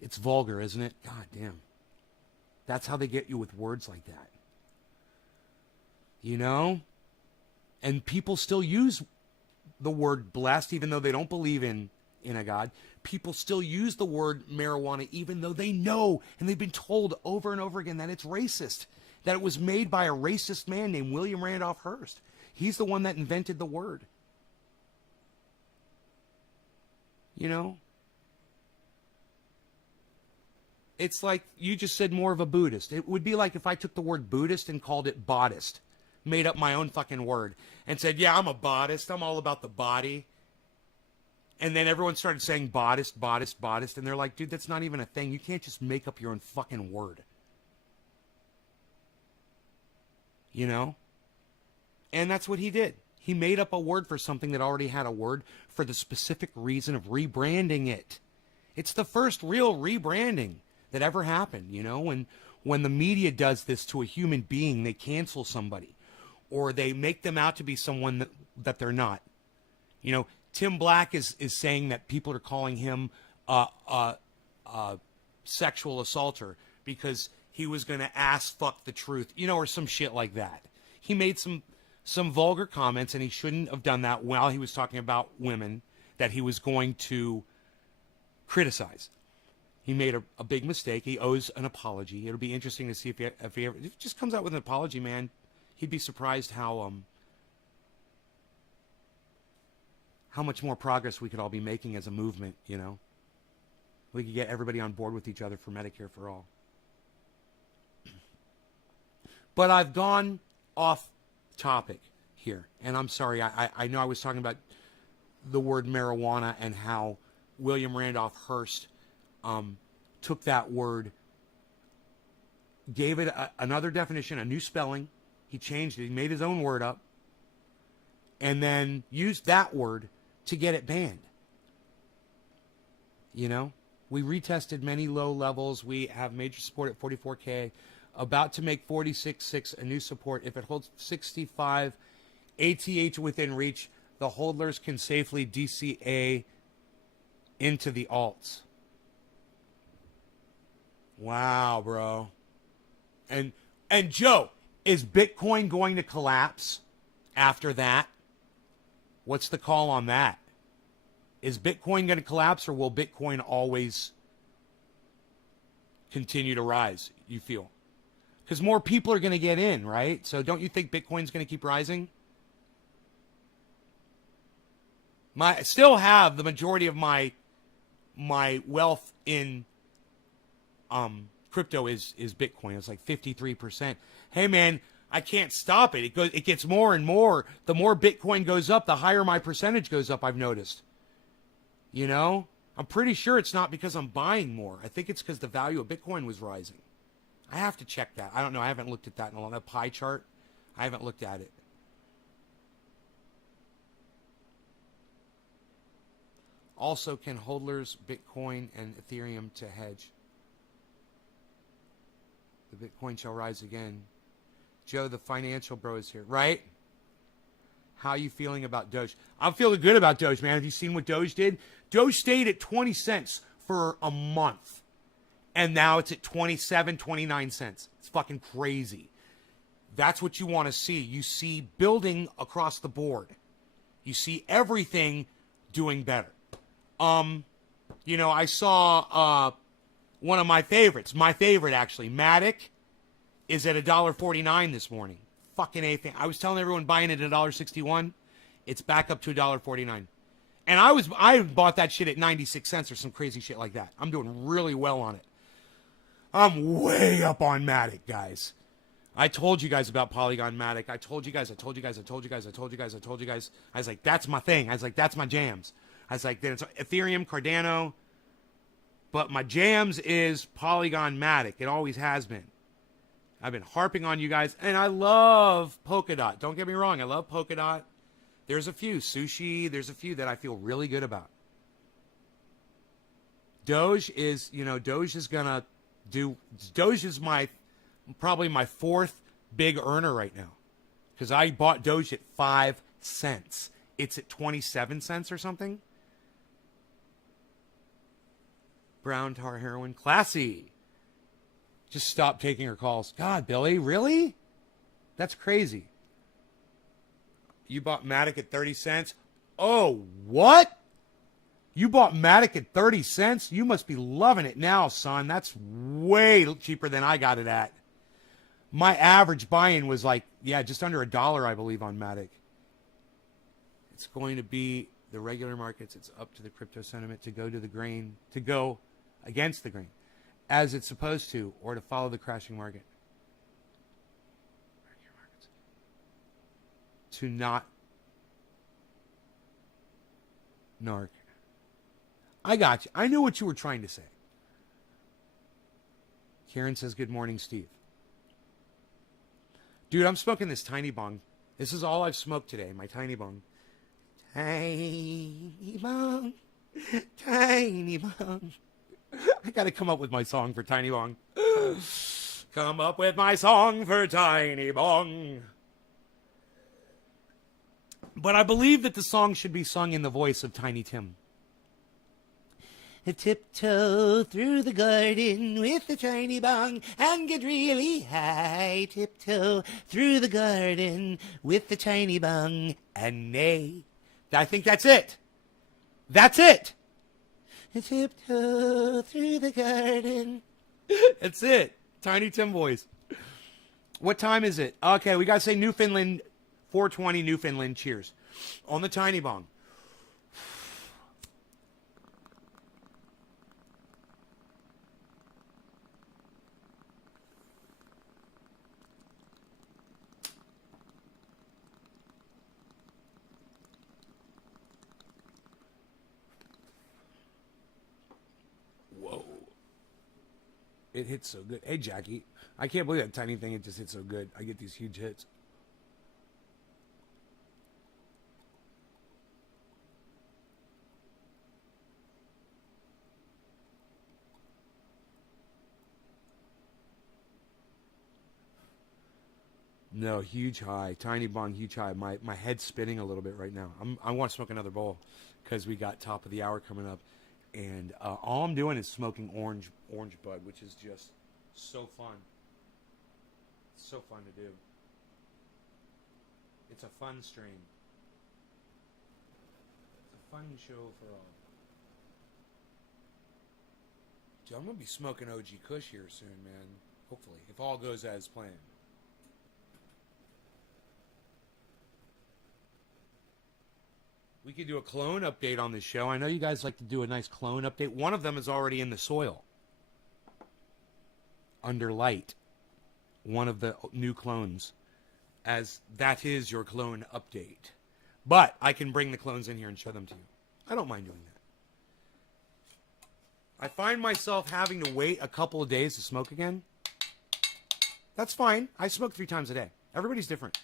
It's vulgar, isn't it? God damn. That's how they get you with words like that. You know? And people still use the word blessed, even though they don't believe in a God. People still use the word marijuana, even though they know, and they've been told over and over again that it's racist, that it was made by a racist man named William Randolph Hearst. He's the one that invented the word. You know? It's like you just said more of a Buddhist. It would be like if I took the word Buddhist and called it Bodhist, made up my own fucking word, and said, yeah, I'm a Bodhist. I'm all about the body. And then everyone started saying Bodhist, Bodhist, Bodhist, and they're like, dude, that's not even a thing. You can't just make up your own fucking word. You know? And that's what he did. He made up a word for something that already had a word for the specific reason of rebranding it. It's the first real rebranding that ever happened, you know? When the media does this to a human being, they cancel somebody. Or they make them out to be someone that they're not. You know, Tim Black is saying that people are calling him a sexual assaulter because he was going to ass fuck the truth, you know, or some shit like that. He made some vulgar comments, and he shouldn't have done that while he was talking about women that he was going to criticize. He made a big mistake. He owes an apology. It'll be interesting to see if he ever if he just comes out with an apology, man. He'd be surprised how much more progress we could all be making as a movement, you know? We could get everybody on board with each other for Medicare for all. But I've gone off topic here, and I'm sorry. I know I was talking about the word marijuana and how William Randolph Hearst took that word, gave it another definition, a new spelling. He changed it. He made his own word up, and then used that word to get it banned. You know, we retested many low levels. We have major support at 44K, about to make 46.6 a new support. If it holds 65 ATH within reach, the holders can safely DCA into the alts. Wow, bro. And Joe, is Bitcoin going to collapse after that? What's the call on that? Is Bitcoin going to collapse, or will Bitcoin always continue to rise, you feel? Because more people are going to get in, right? So don't you think Bitcoin's going to keep rising? I still have the majority of my wealth in crypto is Bitcoin. It's like 53%. Hey man, I can't stop it. It gets more and more. The more Bitcoin goes up, the higher my percentage goes up, I've noticed. You know? I'm pretty sure it's not because I'm buying more. I think it's because the value of Bitcoin was rising. I have to check that. I don't know. I haven't looked at that in a long time. That pie chart, I haven't looked at it. Also, can hodlers Bitcoin and Ethereum to hedge? The Bitcoin shall rise again. Joe, the financial bro, is here. Right? How are you feeling about Doge? I'm feeling good about Doge, man. Have you seen what Doge did? Doge stayed at 20 cents for a month. And now it's at 27, 29 cents. It's fucking crazy. That's what you want to see. You see building across the board. You see everything doing better. You know, I saw one of my favorites. My favorite, actually. Matic is at $1.49 this morning. Fucking anything. I was telling everyone buying it at $1.61. It's back up to $1.49. And I bought that shit at 96 cents or some crazy shit like that. I'm doing really well on it. I'm way up on Matic, guys. I told you guys about Polygon Matic. I told you guys. I was like, that's my thing. I was like, that's my jams. I was like, then it's Ethereum, Cardano. But my jams is Polygon Matic. It always has been. I've been harping on you guys. And I love Polkadot. Don't get me wrong. I love Polkadot. There's a few. Sushi. There's a few that I feel really good about. Doge is, you know, Doge is going to do. Doge is probably my fourth big earner right now. Because I bought Doge at 5 cents. It's at 27 cents or something. Brown tar heroin. Classy. Just stop taking her calls. God, Billy, really? That's crazy. You bought Matic at 30 cents? Oh, what? You bought Matic at 30 cents? You must be loving it now, son. That's way cheaper than I got it at. My average buy-in was like, yeah, just under $1, I believe, on Matic. It's going to be the regular markets. It's up to the crypto sentiment to go to the grain, to go against the grain, as it's supposed to, or to follow the crashing market. Regular markets. To not narc. I got you. I knew what you were trying to say. Karen says, good morning, Steve. Dude, I'm smoking this tiny bong. This is all I've smoked today, my tiny bong. Tiny bong, tiny bong. I got to come up with my song for Tiny Bong. Come up with my song for Tiny Bong. But I believe that the song should be sung in the voice of Tiny Tim. Tiptoe through the garden with the tiny bong and get really high. Tiptoe through the garden with the tiny bong and neigh. I think that's it. That's it. Tiptoe through the garden. That's it. Tiny Tim voice. What time is it? Okay, we got to say Newfoundland, 4:20 Newfoundland. Cheers. On the tiny bong. It hits so good. Hey, Jackie. I can't believe that tiny thing. It just hits so good. I get these huge hits. No, huge high. Tiny bong, huge high. My head's spinning a little bit right now. I want to smoke another bowl because we got top of the hour coming up. And all I'm doing is smoking orange bud, which is just so fun. It's so fun to do. It's a fun stream. It's a fun show for all. Dude, I'm going to be smoking OG Kush here soon, man. Hopefully, if all goes as planned. We could do a clone update on this show. I know you guys like to do a nice clone update. One of them is already in the soil. Under light. One of the new clones. As that is your clone update. But I can bring the clones in here and show them to you. I don't mind doing that. I find myself having to wait a couple of days to smoke again. That's fine. I smoke 3 times a day. Everybody's different.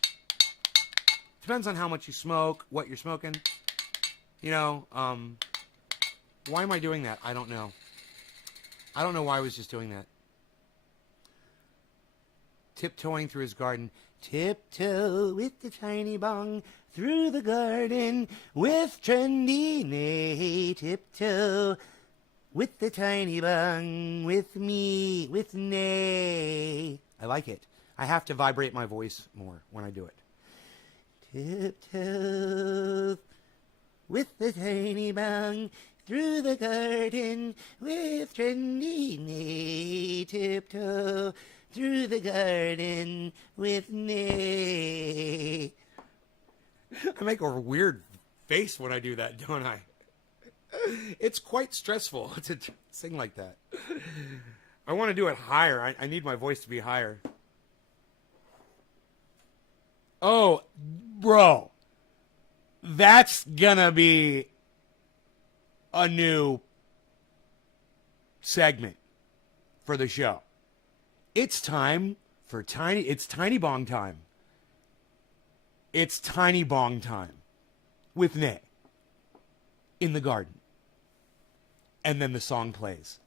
Depends on how much you smoke, what you're smoking. You know, why am I doing that? I don't know. I don't know why I was just doing that. Tiptoeing through his garden. Tiptoe with the tiny bong through the garden with trendy nay. Tiptoe with the tiny bong with me, with nay. I like it. I have to vibrate my voice more when I do it. Tiptoe with the tiny bong through the garden with trendy nay. Tiptoe through the garden with nay. I make a weird face when I do that, don't I? It's quite stressful to sing like that. I want to do it higher. I need my voice to be higher. Oh, bro. That's gonna be a new segment for the show. It's time for it's Tiny Bong time. It's Tiny Bong time with Nay in the garden. And then the song plays.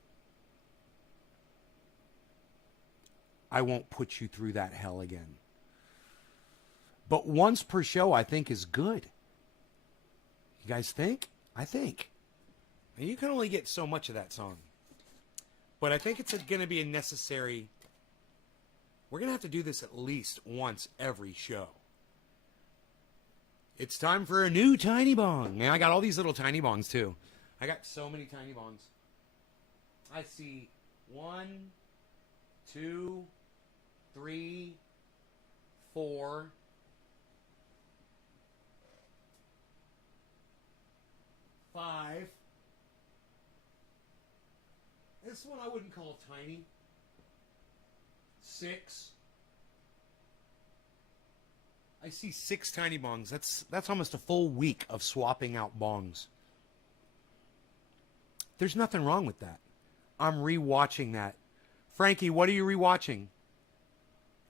I won't put you through that hell again. But once per show, I think, is good. You guys think? I think. And you can only get so much of that song. But I think it's going to be a necessary... We're going to have to do this at least once every show. It's time for a new Tiny Bong. And I got all these little Tiny Bongs, too. I got so many Tiny Bongs. I see 1, 2, 3, 4... 5. This one I wouldn't call tiny. 6. I see 6 Tiny Bongs. That's almost a full week of swapping out bongs. There's nothing wrong with that. I'm rewatching that. Frankie, what are you rewatching?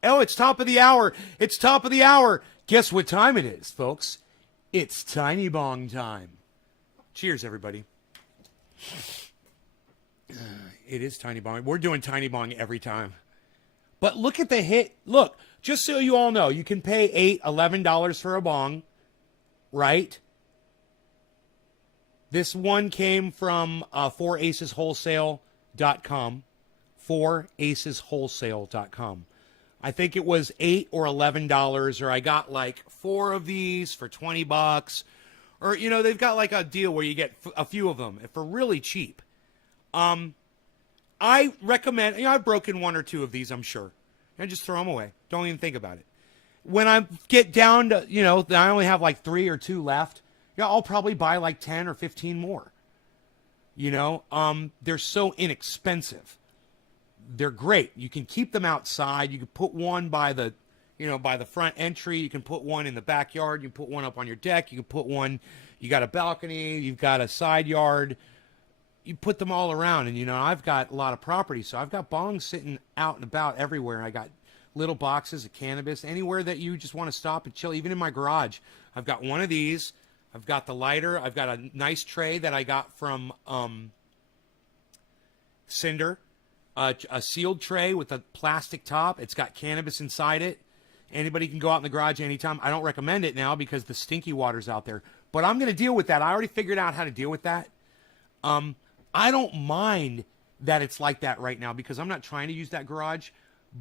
Oh, it's top of the hour. It's top of the hour. Guess what time it is, folks? It's Tiny Bong time. Cheers, everybody. It is Tiny Bong. We're doing Tiny Bong every time. But look at the hit. Look, just so you all know, you can pay $8, $11 for a bong, right? This one came from 4aceswholesale.com. 4aceswholesale.com. I think it was $8 or $11, or I got like 4 of these for $20. Or, you know, they've got like a deal where you get a few of them for really cheap. I recommend, you know, I've broken 1 or 2 of these, I'm sure. And just throw them away. Don't even think about it. When I get down to, you know, I only have like 3 or 2 left, you know, I'll probably buy like 10 or 15 more. You know, they're so inexpensive. They're great. You can keep them outside. You can put one by the, you know, by the front entry. You can put one in the backyard. You can put one up on your deck. You can put one, you got a balcony. You've got a side yard. You put them all around. And, you know, I've got a lot of property. So I've got bongs sitting out and about everywhere. I got little boxes of cannabis. Anywhere that you just want to stop and chill. Even in my garage. I've got one of these. I've got the lighter. I've got a nice tray that I got from Cinder. A sealed tray with a plastic top. It's got cannabis inside it. Anybody can go out in the garage anytime. I don't recommend it now because the stinky water's out there. But I'm going to deal with that. I already figured out how to deal with that. I don't mind that it's like that right now because I'm not trying to use that garage.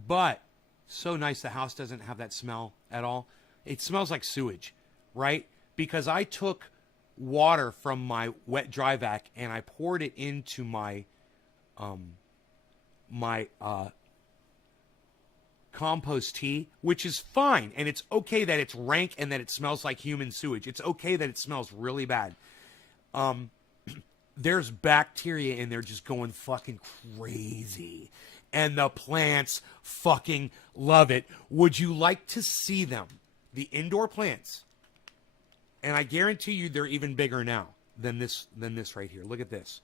But so nice the house doesn't have that smell at all. It smells like sewage, right? Because I took water from my wet dry vac and I poured it into my my compost tea, which is fine, and it's okay that it's rank and that it smells like human sewage. It's okay that it smells really bad. There's bacteria in there just going fucking crazy, and the plants fucking love it. Would you like to see them? The indoor plants, and I guarantee you they're even bigger now than this right here. Look at this.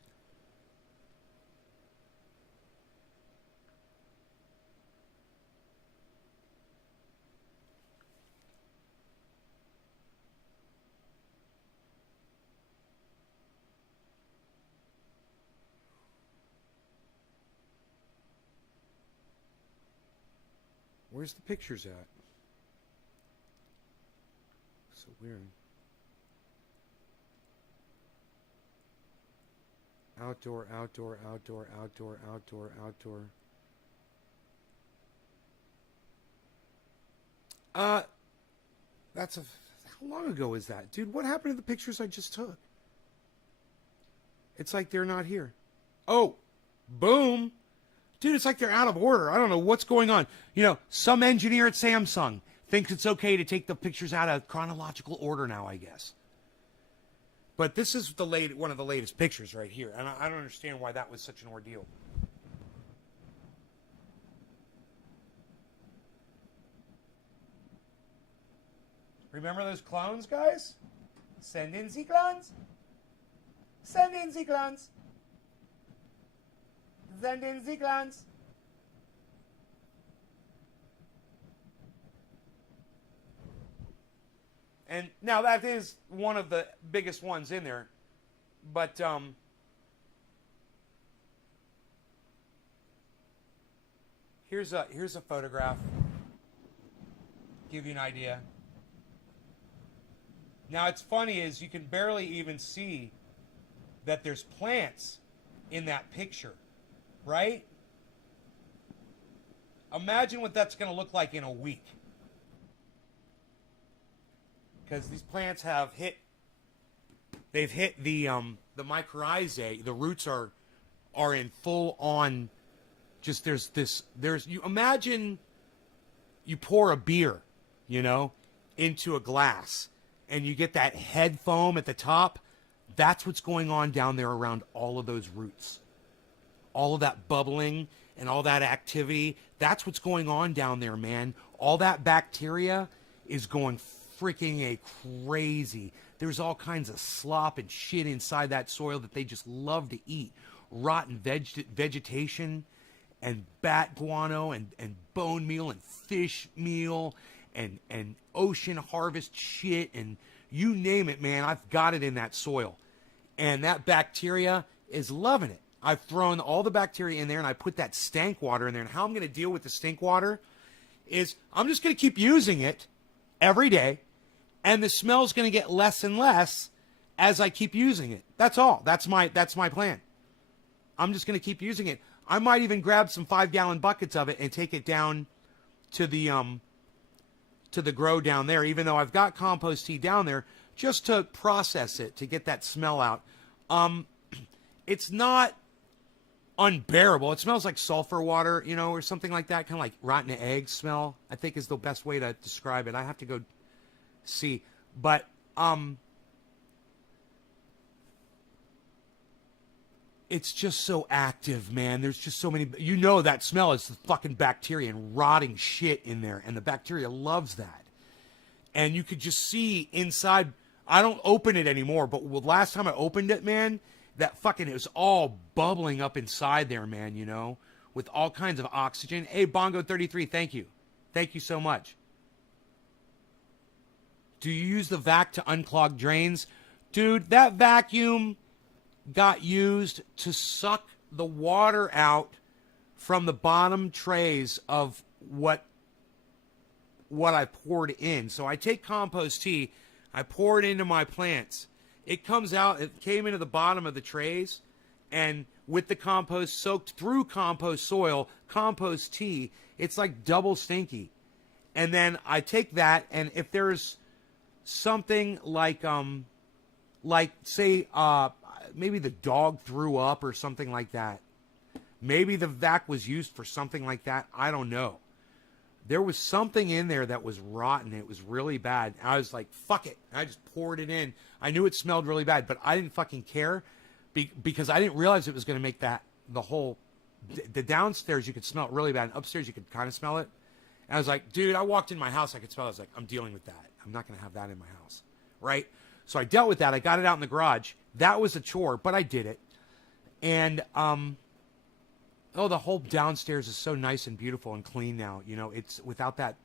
Where's the pictures at? So weird. Outdoor, outdoor, outdoor, outdoor, outdoor, outdoor. That's a... How long ago is that? Dude, what happened to the pictures I just took? It's like they're not here. Oh, boom. Dude, it's like they're out of order. I don't know what's going on. You know, some engineer at Samsung thinks it's okay to take the pictures out of chronological order now, I guess. But this is one of the latest pictures right here. And I don't understand why that was such an ordeal. Remember those clones, guys? Send in the clones. Send in the clones. Send in the clones. And now that is one of the biggest ones in there. But here's a photograph. Give you an idea. Now it's funny is you can barely even see that there's plants in that picture, right? Imagine what that's going to look like in a week. Because these plants have they've hit the mycorrhizae. The roots are in full on. Just you imagine you pour a beer, into a glass, and you get that head foam at the top. That's what's going on down there around all of those roots. All of that bubbling and all that activity. That's what's going on down there, man. All that bacteria is going freaking crazy. There's all kinds of slop and shit inside that soil that they just love to eat. Rotten vegetation and bat guano and bone meal and fish meal and ocean harvest shit and you name it, man. I've got it in that soil. And that bacteria is loving it. I've thrown all the bacteria in there and I put that stank water in there. And how I'm going to deal with the stink water is I'm just going to keep using it every day. And the smell's going to get less and less as I keep using it. That's all. That's my plan. I'm just going to keep using it. I might even grab some 5-gallon buckets of it and take it down to the grow down there, even though I've got compost tea down there, just to process it, to get that smell out. It's not unbearable. It smells like sulfur water, or something like that, kind of like rotten egg smell, I think is the best way to describe it. I have to go see, but it's just so active, man. There's just so many, that smell is the fucking bacteria and rotting shit in there, and the bacteria loves that. And you could just see inside. I don't open it anymore, but last time I opened it, man, that fucking, it was all bubbling up inside there, man, with all kinds of oxygen. Hey, Bongo33, thank you. Thank you so much. Do you use the vac to unclog drains? Dude, that vacuum got used to suck the water out from the bottom trays of what I poured in. So I take compost tea, I pour it into my plants. It comes out, it came into the bottom of the trays, and with the compost soaked through compost soil, compost tea, it's like double stinky. And then I take that, and if there's something like say maybe the dog threw up or something like that, Maybe the vac was used for something like that. I don't know. There was something in there that was rotten. It was really bad. I was like, fuck it. I just poured it in. I knew it smelled really bad, but I didn't fucking care because I didn't realize it was going to make that the whole, the downstairs you could smell it really bad. And upstairs you could kind of smell it. And I was like, dude, I walked in my house. I could smell it. I was like, I'm dealing with that. I'm not going to have that in my house. Right? So I dealt with that. I got it out in the garage. That was a chore, but I did it. And, oh, the whole downstairs is so nice and beautiful and clean now. You know, it's without that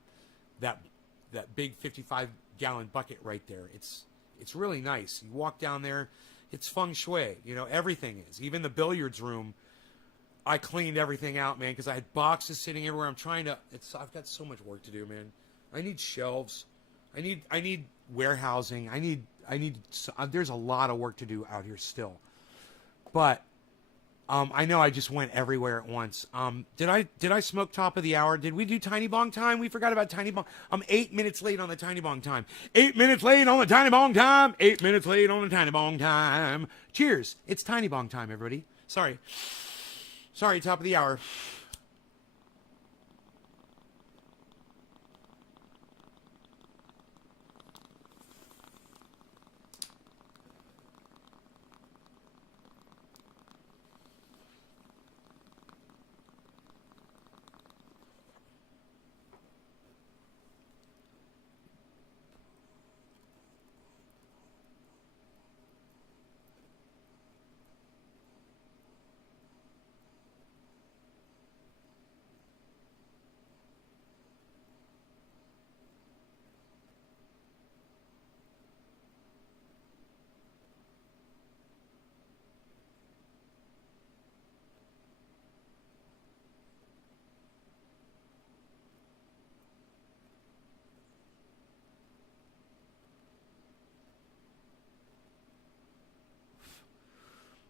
big 55-gallon bucket right there. It's really nice. You walk down there, it's feng shui. You know, everything is. Even the billiards room, I cleaned everything out, man, because I had boxes sitting everywhere. I've got so much work to do, man. I need shelves. I need warehousing. There's a lot of work to do out here still. But I know I just went everywhere at once. Did I smoke top of the hour? Did we do Tiny Bong time? We forgot about Tiny Bong. I'm 8 minutes late on the Tiny Bong time. 8 minutes late on the Tiny Bong time. 8 minutes late on the Tiny Bong time. Cheers. It's Tiny Bong time, everybody. Sorry, top of the hour.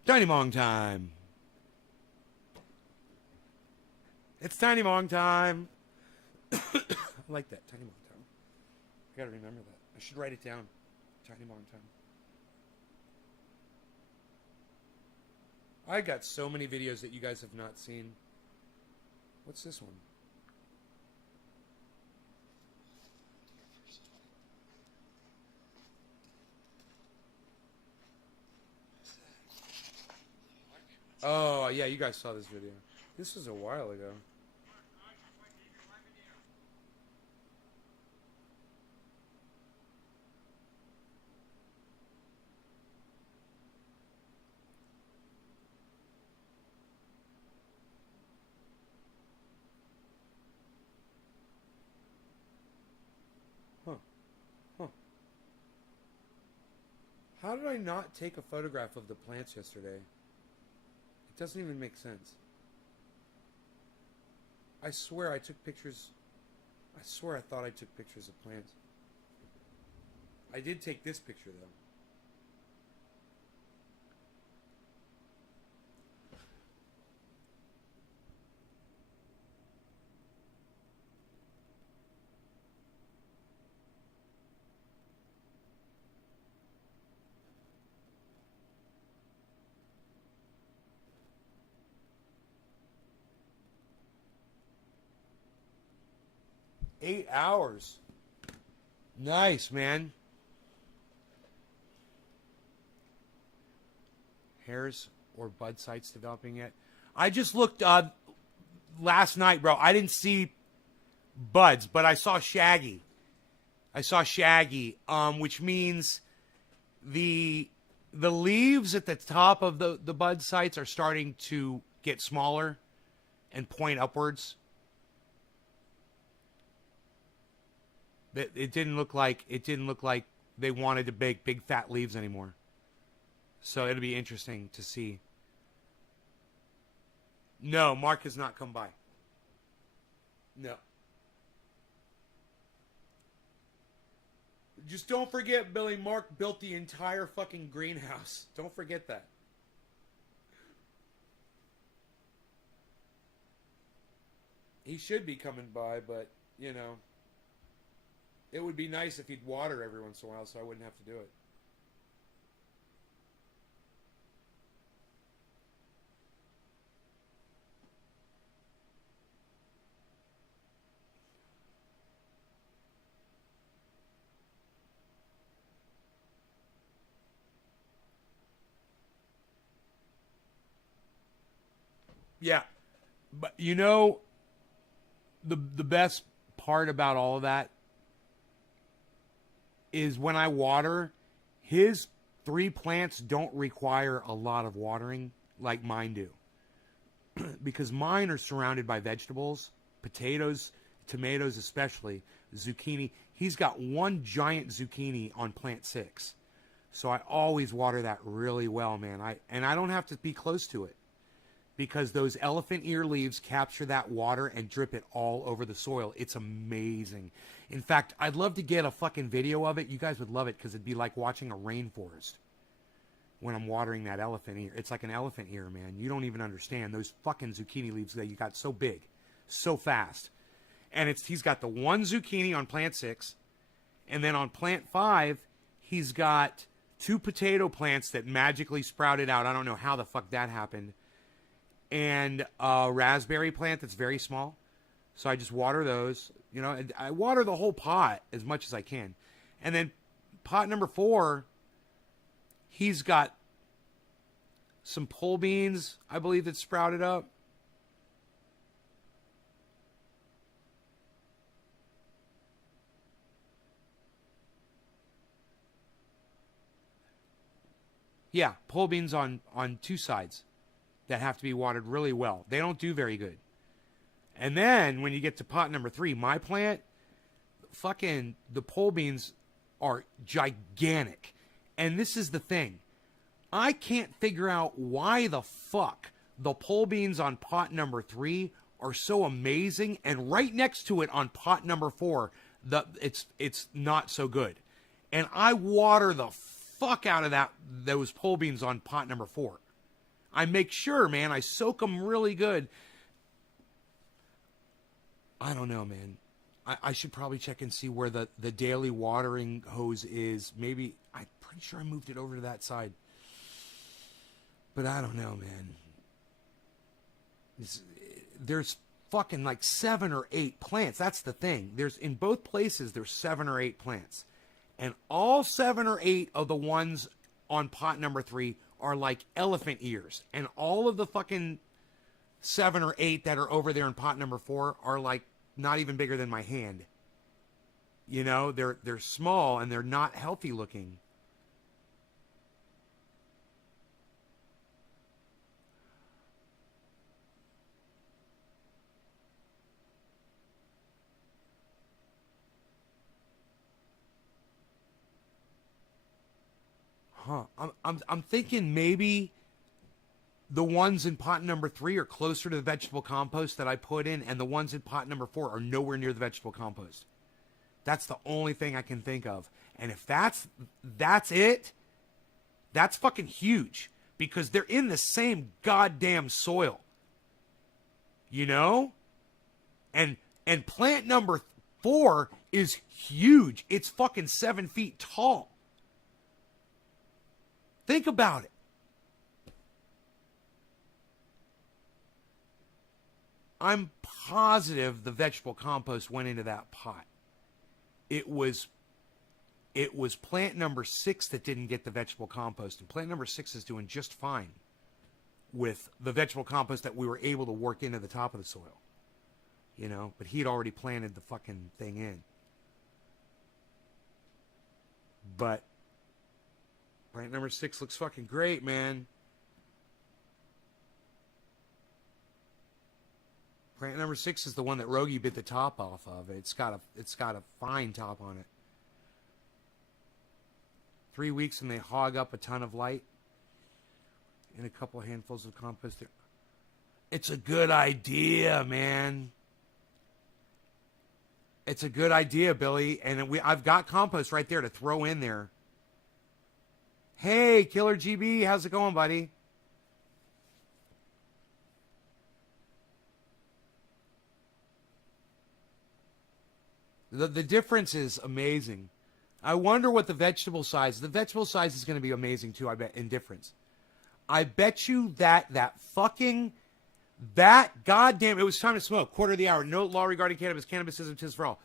Tiny Bong time. It's Tiny Bong time. I like that, Tiny Bong time. I gotta remember that. I should write it down. Tiny Bong time. I got so many videos that you guys have not seen. What's this one? Oh, yeah, you guys saw this video. This was a while ago. Huh. How did I not take a photograph of the plants yesterday? It doesn't even make sense. I swear I took pictures. I swear I thought I took pictures of plants. I did take this picture, though. Eight hours. Nice, man. Hairs or bud sites developing yet? I just looked last night, bro. I didn't see buds, but I saw shaggy. Which means the leaves at the top of the bud sites are starting to get smaller and point upwards. It didn't look like they wanted to bake big fat leaves anymore. So it'll be interesting to see. No, Mark has not come by. No. Just don't forget, Billy, Mark built the entire fucking greenhouse. Don't forget that. He should be coming by, but, you know, it would be nice if he'd water every once in a while so I wouldn't have to do it. Yeah. But you know, the best part about all of that is when I water, his 3 plants don't require a lot of watering like mine do. Because mine are surrounded by vegetables, potatoes, tomatoes especially, zucchini. He's got one giant zucchini on plant 6. So I always water that really well, man. I don't have to be close to it because those elephant ear leaves capture that water and drip it all over the soil. It's amazing. In fact, I'd love to get a fucking video of it. You guys would love it because it'd be like watching a rainforest when I'm watering that elephant ear. It's like an elephant ear, man. You don't even understand. Those fucking zucchini leaves that you got so big, so fast. And he's got the one zucchini on plant 6. And then on plant 5, he's got 2 potato plants that magically sprouted out. I don't know how the fuck that happened. And a raspberry plant that's very small. So I just water those. You know, I water the whole pot as much as I can. And then pot number 4, he's got some pole beans, I believe, that sprouted up. Yeah, pole beans on 2 sides that have to be watered really well. They don't do very good. And then when you get to pot number 3, my plant, fucking the pole beans are gigantic. And this is the thing. I can't figure out why the fuck the pole beans on pot number 3 are so amazing, and right next to it on pot number 4, it's not so good. And I water the fuck out of those pole beans on pot number 4. I make sure, man, I soak them really good. I don't know, man. I should probably check and see where the daily watering hose is. Maybe, I'm pretty sure I moved it over to that side. But I don't know, man. There's fucking like 7 or 8 plants. That's the thing. In both places, there's 7 or 8 plants. And all 7 or 8 of the ones on pot number 3 are like elephant ears. And all of the fucking 7 or 8 that are over there in pot number 4 are like not even bigger than my hand. You know, they're small and they're not healthy looking. Huh. I'm thinking maybe the ones in pot number 3 are closer to the vegetable compost that I put in, and the ones in pot number 4 are nowhere near the vegetable compost. That's the only thing I can think of. And if that's it, that's fucking huge, because they're in the same goddamn soil. You know? And plant number 4 is huge. It's fucking 7 feet tall. Think about it. I'm positive the vegetable compost went into that pot. It was plant number 6 that didn't get the vegetable compost. And plant number 6 is doing just fine with the vegetable compost that we were able to work into the top of the soil. You know, but he'd already planted the fucking thing in. But plant number 6 looks fucking great, man. Plant number 6 is the one that Rogie bit the top off of. It's got a fine top on it. 3 weeks and they hog up a ton of light and a couple handfuls of compost. It's a good idea, man. It's a good idea, Billy. And I've got compost right there to throw in there. Hey, Killer GB, how's it going, buddy? The difference is amazing. I wonder what the vegetable size is going to be amazing too, I bet, in difference. I bet you that goddamn, it was time to smoke. Quarter of the hour. No law regarding cannabis. Cannabis isn't tis for all.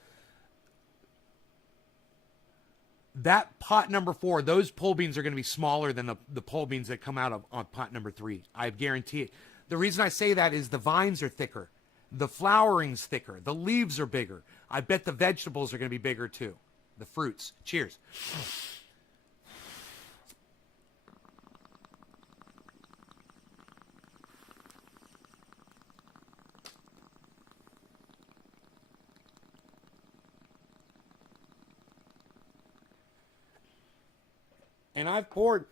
That pot number 4, those pole beans are going to be smaller than the pole beans that come out of on pot number 3. I guarantee it. The reason I say that is the vines are thicker. The flowering's thicker. The leaves are bigger. I bet the vegetables are going to be bigger too. The fruits. Cheers. And I poured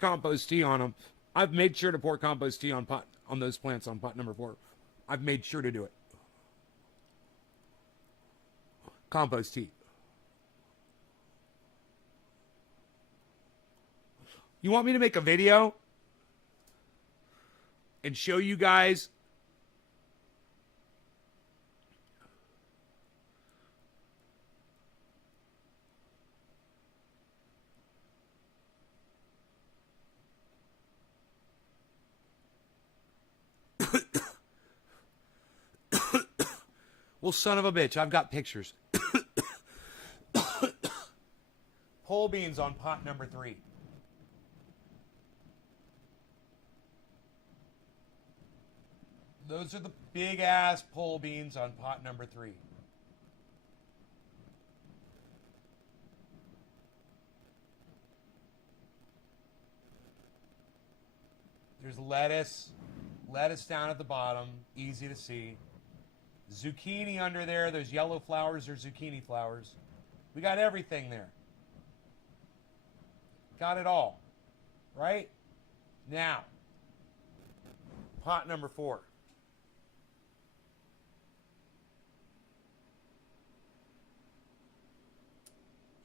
compost tea on them. I've made sure to pour compost tea on those plants on pot number 4. I've made sure to do it. Compost tea. You want me to make a video and show you guys well, son of a bitch, I've got pictures. Pole beans on pot number 3. Those are the big ass pole beans on pot number 3. There's lettuce down at the bottom, easy to see. Zucchini under there, those yellow flowers are zucchini flowers. We got everything there. Got it all. Right? Now, pot number 4.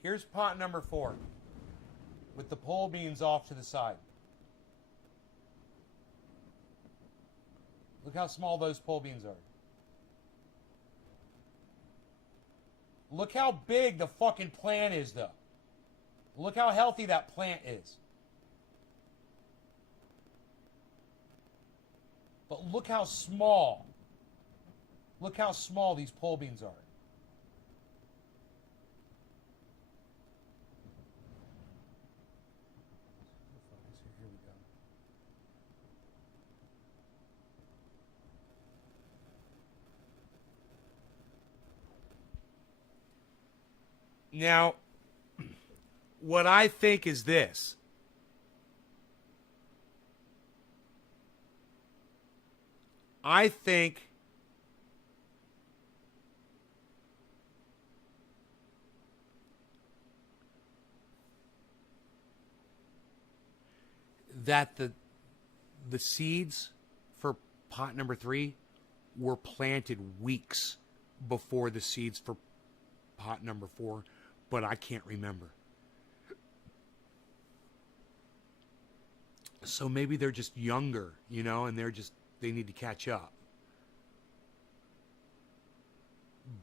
Here's pot number 4 with the pole beans off to the side. Look how small those pole beans are. Look how big the fucking plant is, though. Look how healthy that plant is. But look how small. Look how small these pole beans are. Here we go. Now, what I think is this. I think that the seeds for pot number 3 were planted weeks before the seeds for pot number 4, but I can't remember. So maybe they're just younger, you know, and they need to catch up.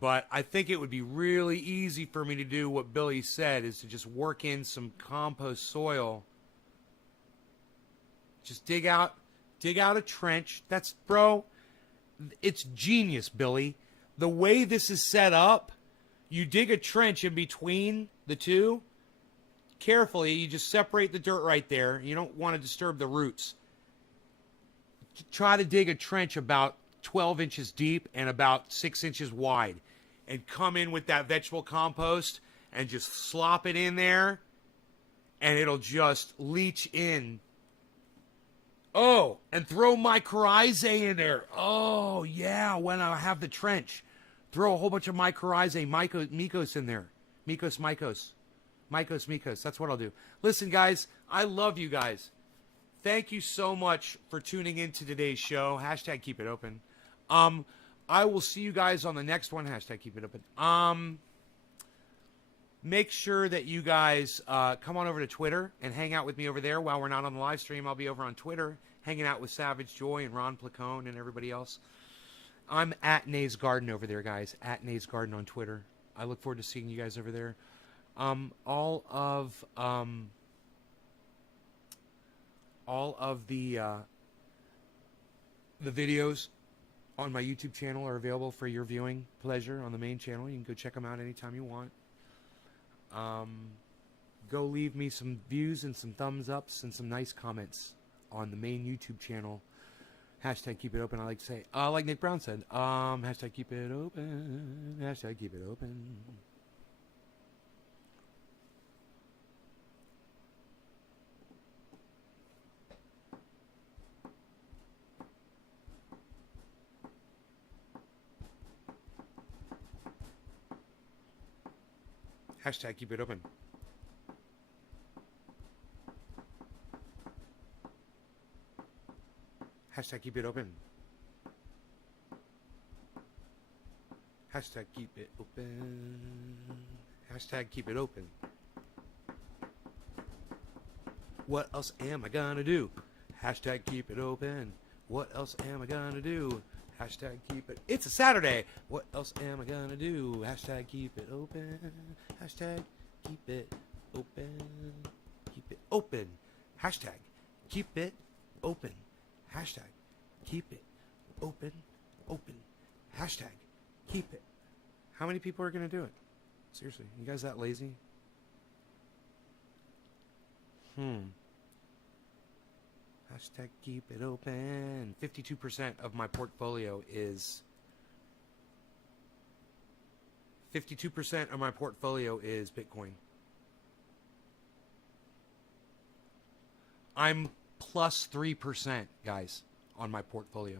But I think it would be really easy for me to do what Billy said, is to just work in some compost soil. Just dig out a trench. That's, bro, it's genius, Billy. The way this is set up, you dig a trench in between the two. Carefully, you just separate the dirt right there. You don't want to disturb the roots. Try to dig a trench about 12 inches deep and about 6 inches wide. And come in with that vegetable compost and just slop it in there. And it'll just leach in. Oh, and throw mycorrhizae in there. Oh, yeah, when I have the trench. Throw a whole bunch of mycorrhizae, mycos in there. Mycos. That's what I'll do. Listen, guys, I love you guys. Thank you so much for tuning in to today's show. Hashtag keep it open. I will see you guys on the next one. Hashtag keep it open. Make sure that you guys come on over to Twitter and hang out with me over there. While we're not on the live stream, I'll be over on Twitter hanging out with Savage Joy and Ron Placone and everybody else. I'm at Nays Garden over there, guys. At Nays Garden on Twitter. I look forward to seeing you guys over there. All of the videos on my YouTube channel are available for your viewing pleasure on the main channel. You can go check them out anytime you want. Go leave me some views and some thumbs ups and some nice comments on the main YouTube channel Hashtag keep it open. I like to say, like Nick Brown said, hashtag keep it open. Hashtag keep it open. Hashtag keep it open. Hashtag keep it open. Hashtag keep it open. Hashtag keep it open. What else am I gonna do? Hashtag keep it open. What else am I gonna do? Hashtag keep it. It's a Saturday. What else am I gonna do? Hashtag keep it open. Hashtag keep it open. Keep it open. Hashtag keep it open. Hashtag keep it open. Open. Hashtag keep it. How many people are gonna do it? Seriously, you guys that lazy? Hashtag keep it open. 52% of my portfolio is 52% of my portfolio is Bitcoin. I'm plus 3%, guys, on my portfolio.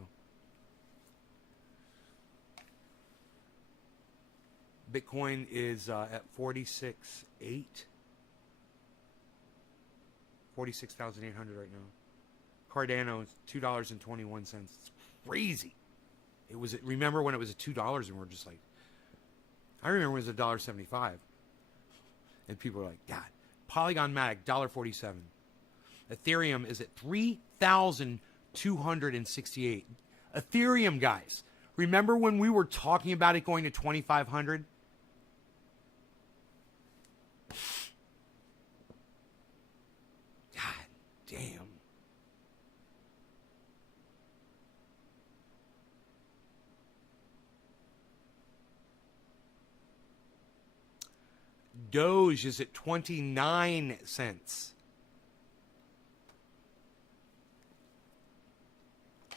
Bitcoin is at 46.8. 46,800 right now. Cardano is $2.21. It's crazy. It was. Remember when it was at $2 and we're just like, I remember it was $1.75, and people were like, God. Polygon Matic $1.47. Ethereum is at 3,268. Ethereum, guys. Remember when we were talking about it going to 2,500? God damn. Doge is at 29 cents.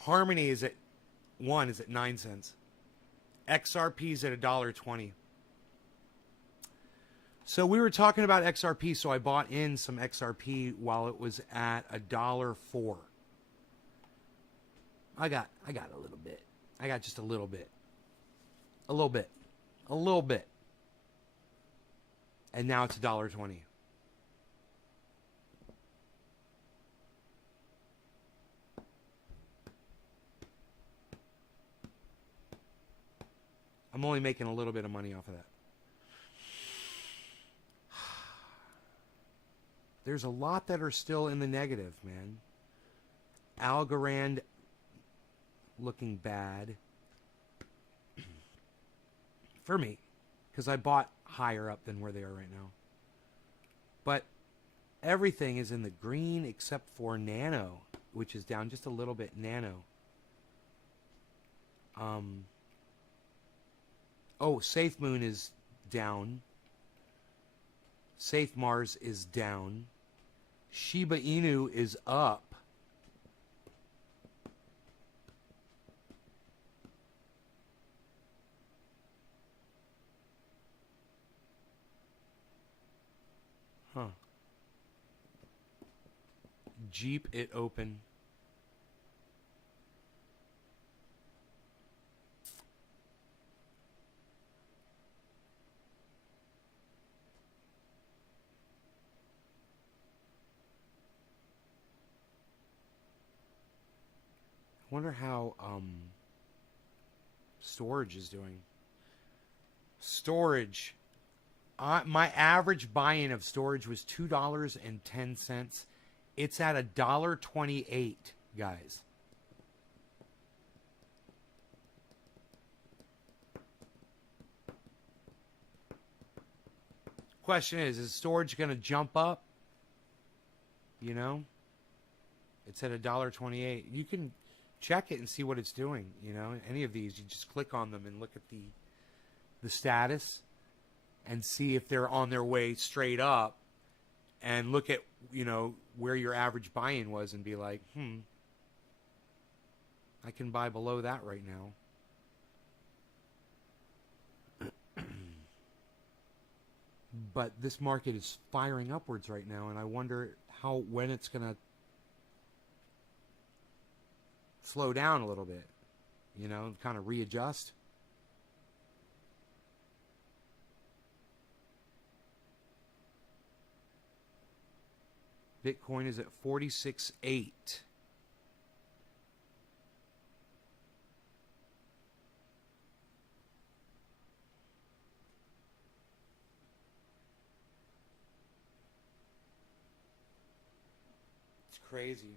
Harmony is at 9 cents. XRP is at $1.20. So we were talking about XRP, so I bought in some XRP while it was at $1.04. I got a little bit. I got just a little bit. A little bit. A little bit. And now it's $1.20. I'm only making a little bit of money off of that. There's a lot that are still in the negative, man. Algorand looking bad. For me. Because I bought higher up than where they are right now. But everything is in the green except for Nano, which is down just a little bit. Nano. Safe Moon is down. Safe Mars is down. Shiba Inu is up. Huh. Jeep it open. I wonder how storage is doing. Storage. My average buy-in of storage was $2.10. It's at $1.28, guys. Question is storage going to jump up? You know? It's at $1.28. You can check it and see what it's doing. You know, any of these, you just click on them and look at the status and see if they're on their way straight up, and look at, you know, where your average buy-in was and be like, I can buy below that right now. But this market is firing upwards right now, and I wonder when it's going to slow down a little bit, kind of readjust. Bitcoin is at 46.8. It's crazy.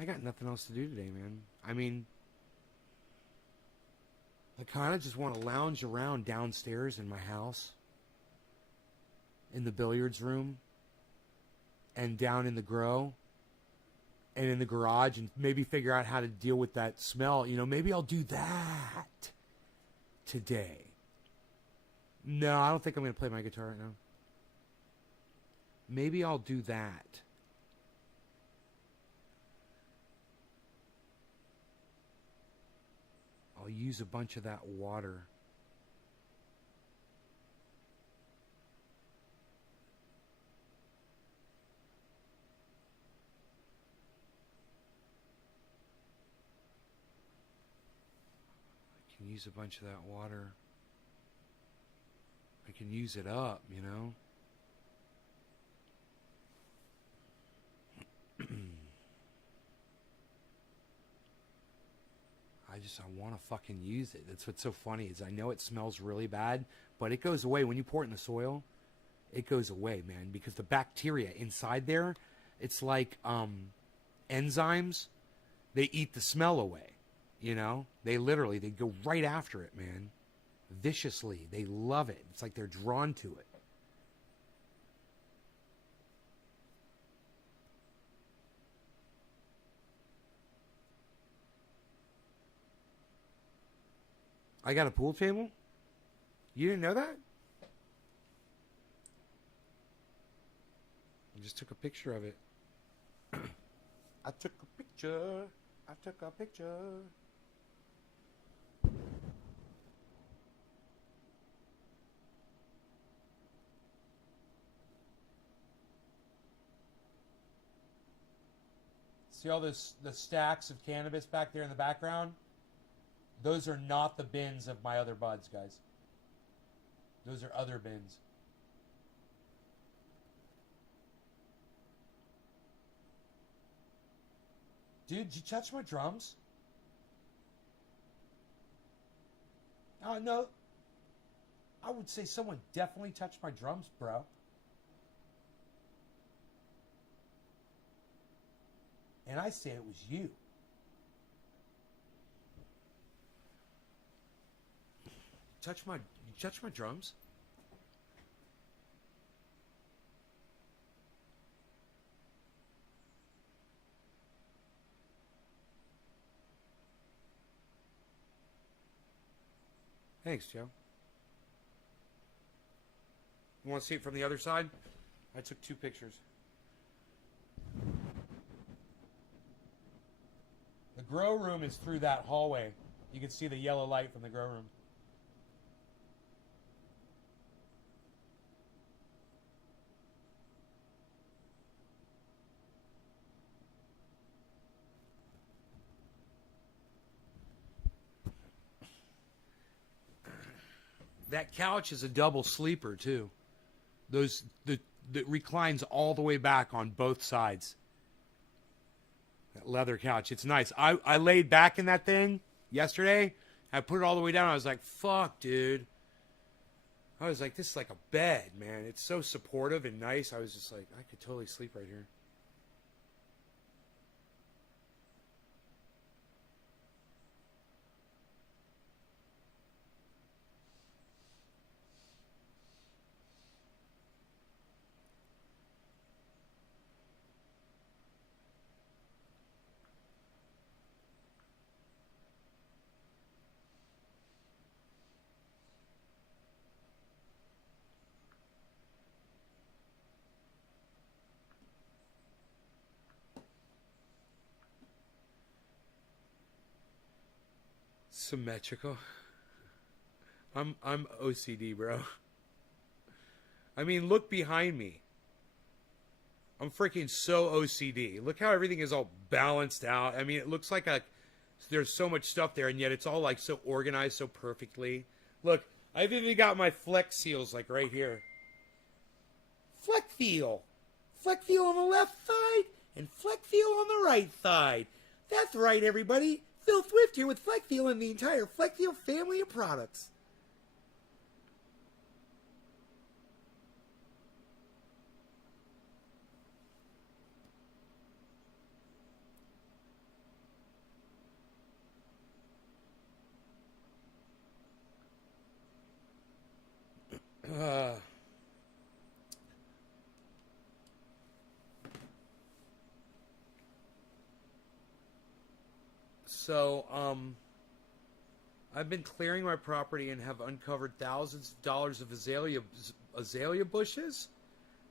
I got nothing else to do today, man. I mean, I kind of just want to lounge around downstairs in my house, in the billiards room, and down in the grow, and in the garage, and maybe figure out how to deal with that smell. Maybe I'll do that today. No, I don't think I'm going to play my guitar right now. Maybe I'll do that. I'll use a bunch of that water. I can use a bunch of that water. I can use it up, I want to fucking use it. That's what's so funny is I know it smells really bad, but it goes away. When you pour it in the soil, it goes away, man, because the bacteria inside there, it's like enzymes. They eat the smell away, They go right after it, man. Viciously. They love it. It's like they're drawn to it. I got a pool table? You didn't know that? I just took a picture of it. I took a picture. See all the stacks of cannabis back there in the background? Those are not the bins of my other buds, guys. Those are other bins. Dude, did you touch my drums? Oh, no. I would say someone definitely touched my drums, bro. And I say it was you. You touch my drums? Thanks, Joe. You want to see it from the other side? I took 2 pictures. The grow room is through that hallway. You can see the yellow light from the grow room. That couch is a double sleeper too. That reclines all the way back on both sides. That leather couch, it's nice. I laid back in that thing yesterday. I put it all the way down. I was like, fuck, dude. I was like, this is like a bed, man. It's so supportive and nice. I was just like, I could totally sleep right here. Symmetrical. I'm OCD, bro. I mean, look behind me. I'm freaking so OCD. Look how everything is all balanced out. I mean, it looks like there's so much stuff there, and yet it's all like so organized so perfectly. Look, I've even got my Flex seals like right here. Flex Feel. Flex Feel on the left side and Flex Feel on the right side. That's right, everybody. Phil Swift here with Flex Feel and the entire Flex Feel family of products. So, I've been clearing my property and have uncovered thousands of dollars of azalea bushes.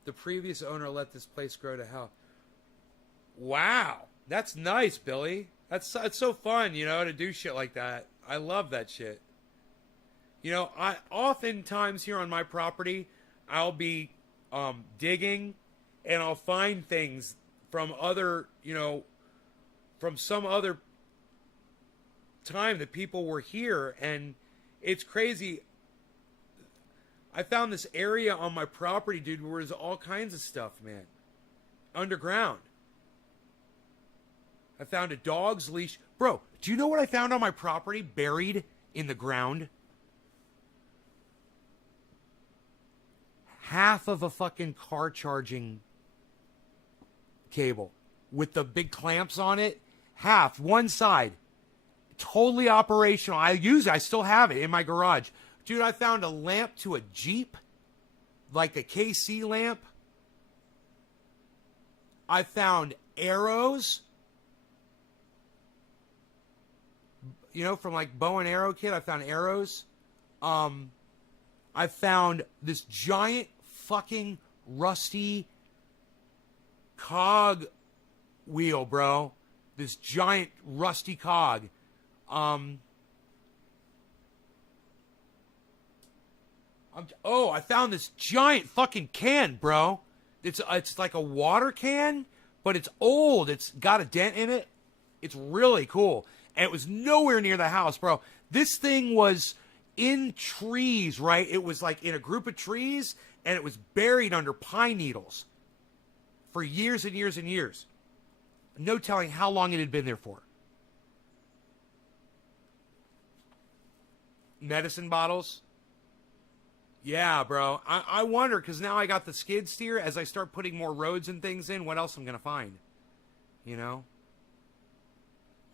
The previous owner let this place grow to hell. Wow, that's nice, Billy. It's so fun, you know, to do shit like that. I love that shit. You know, I oftentimes here on my property, I'll be digging, and I'll find things from other, you know, from some other time that people were here, and it's crazy. I found this area on my property, dude, where there's all kinds of stuff, man. Underground. I found a dog's leash. Bro, do you know what I found on my property buried in the ground? Half of a fucking car charging cable with the big clamps on it. Half, one side. Totally operational. I still have it in my garage. Dude, I found a lamp to a Jeep. Like a KC lamp. I found arrows. You know, from like bow and arrow kit, I found arrows. I found this giant fucking rusty cog wheel, bro. This giant rusty cog. I found this giant fucking can, bro. It's like a water can, but it's old. It's got a dent in it. It's really cool. And it was nowhere near the house, bro. This thing was in trees, right? It was like in a group of trees, and it was buried under pine needles for years and years and years. No telling how long it had been there for. Medicine bottles. Yeah, bro. I wonder, because now I got the skid steer. As I start putting more roads and things in, what else I'm going to find? You know?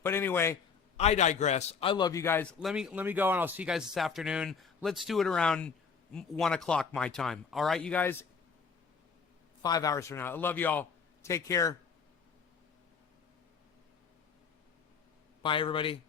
But anyway, I digress. I love you guys. Let me go, and I'll see you guys this afternoon. Let's do it around 1 o'clock my time. All right, you guys? 5 hours from now. I love you all. Take care. Bye, everybody.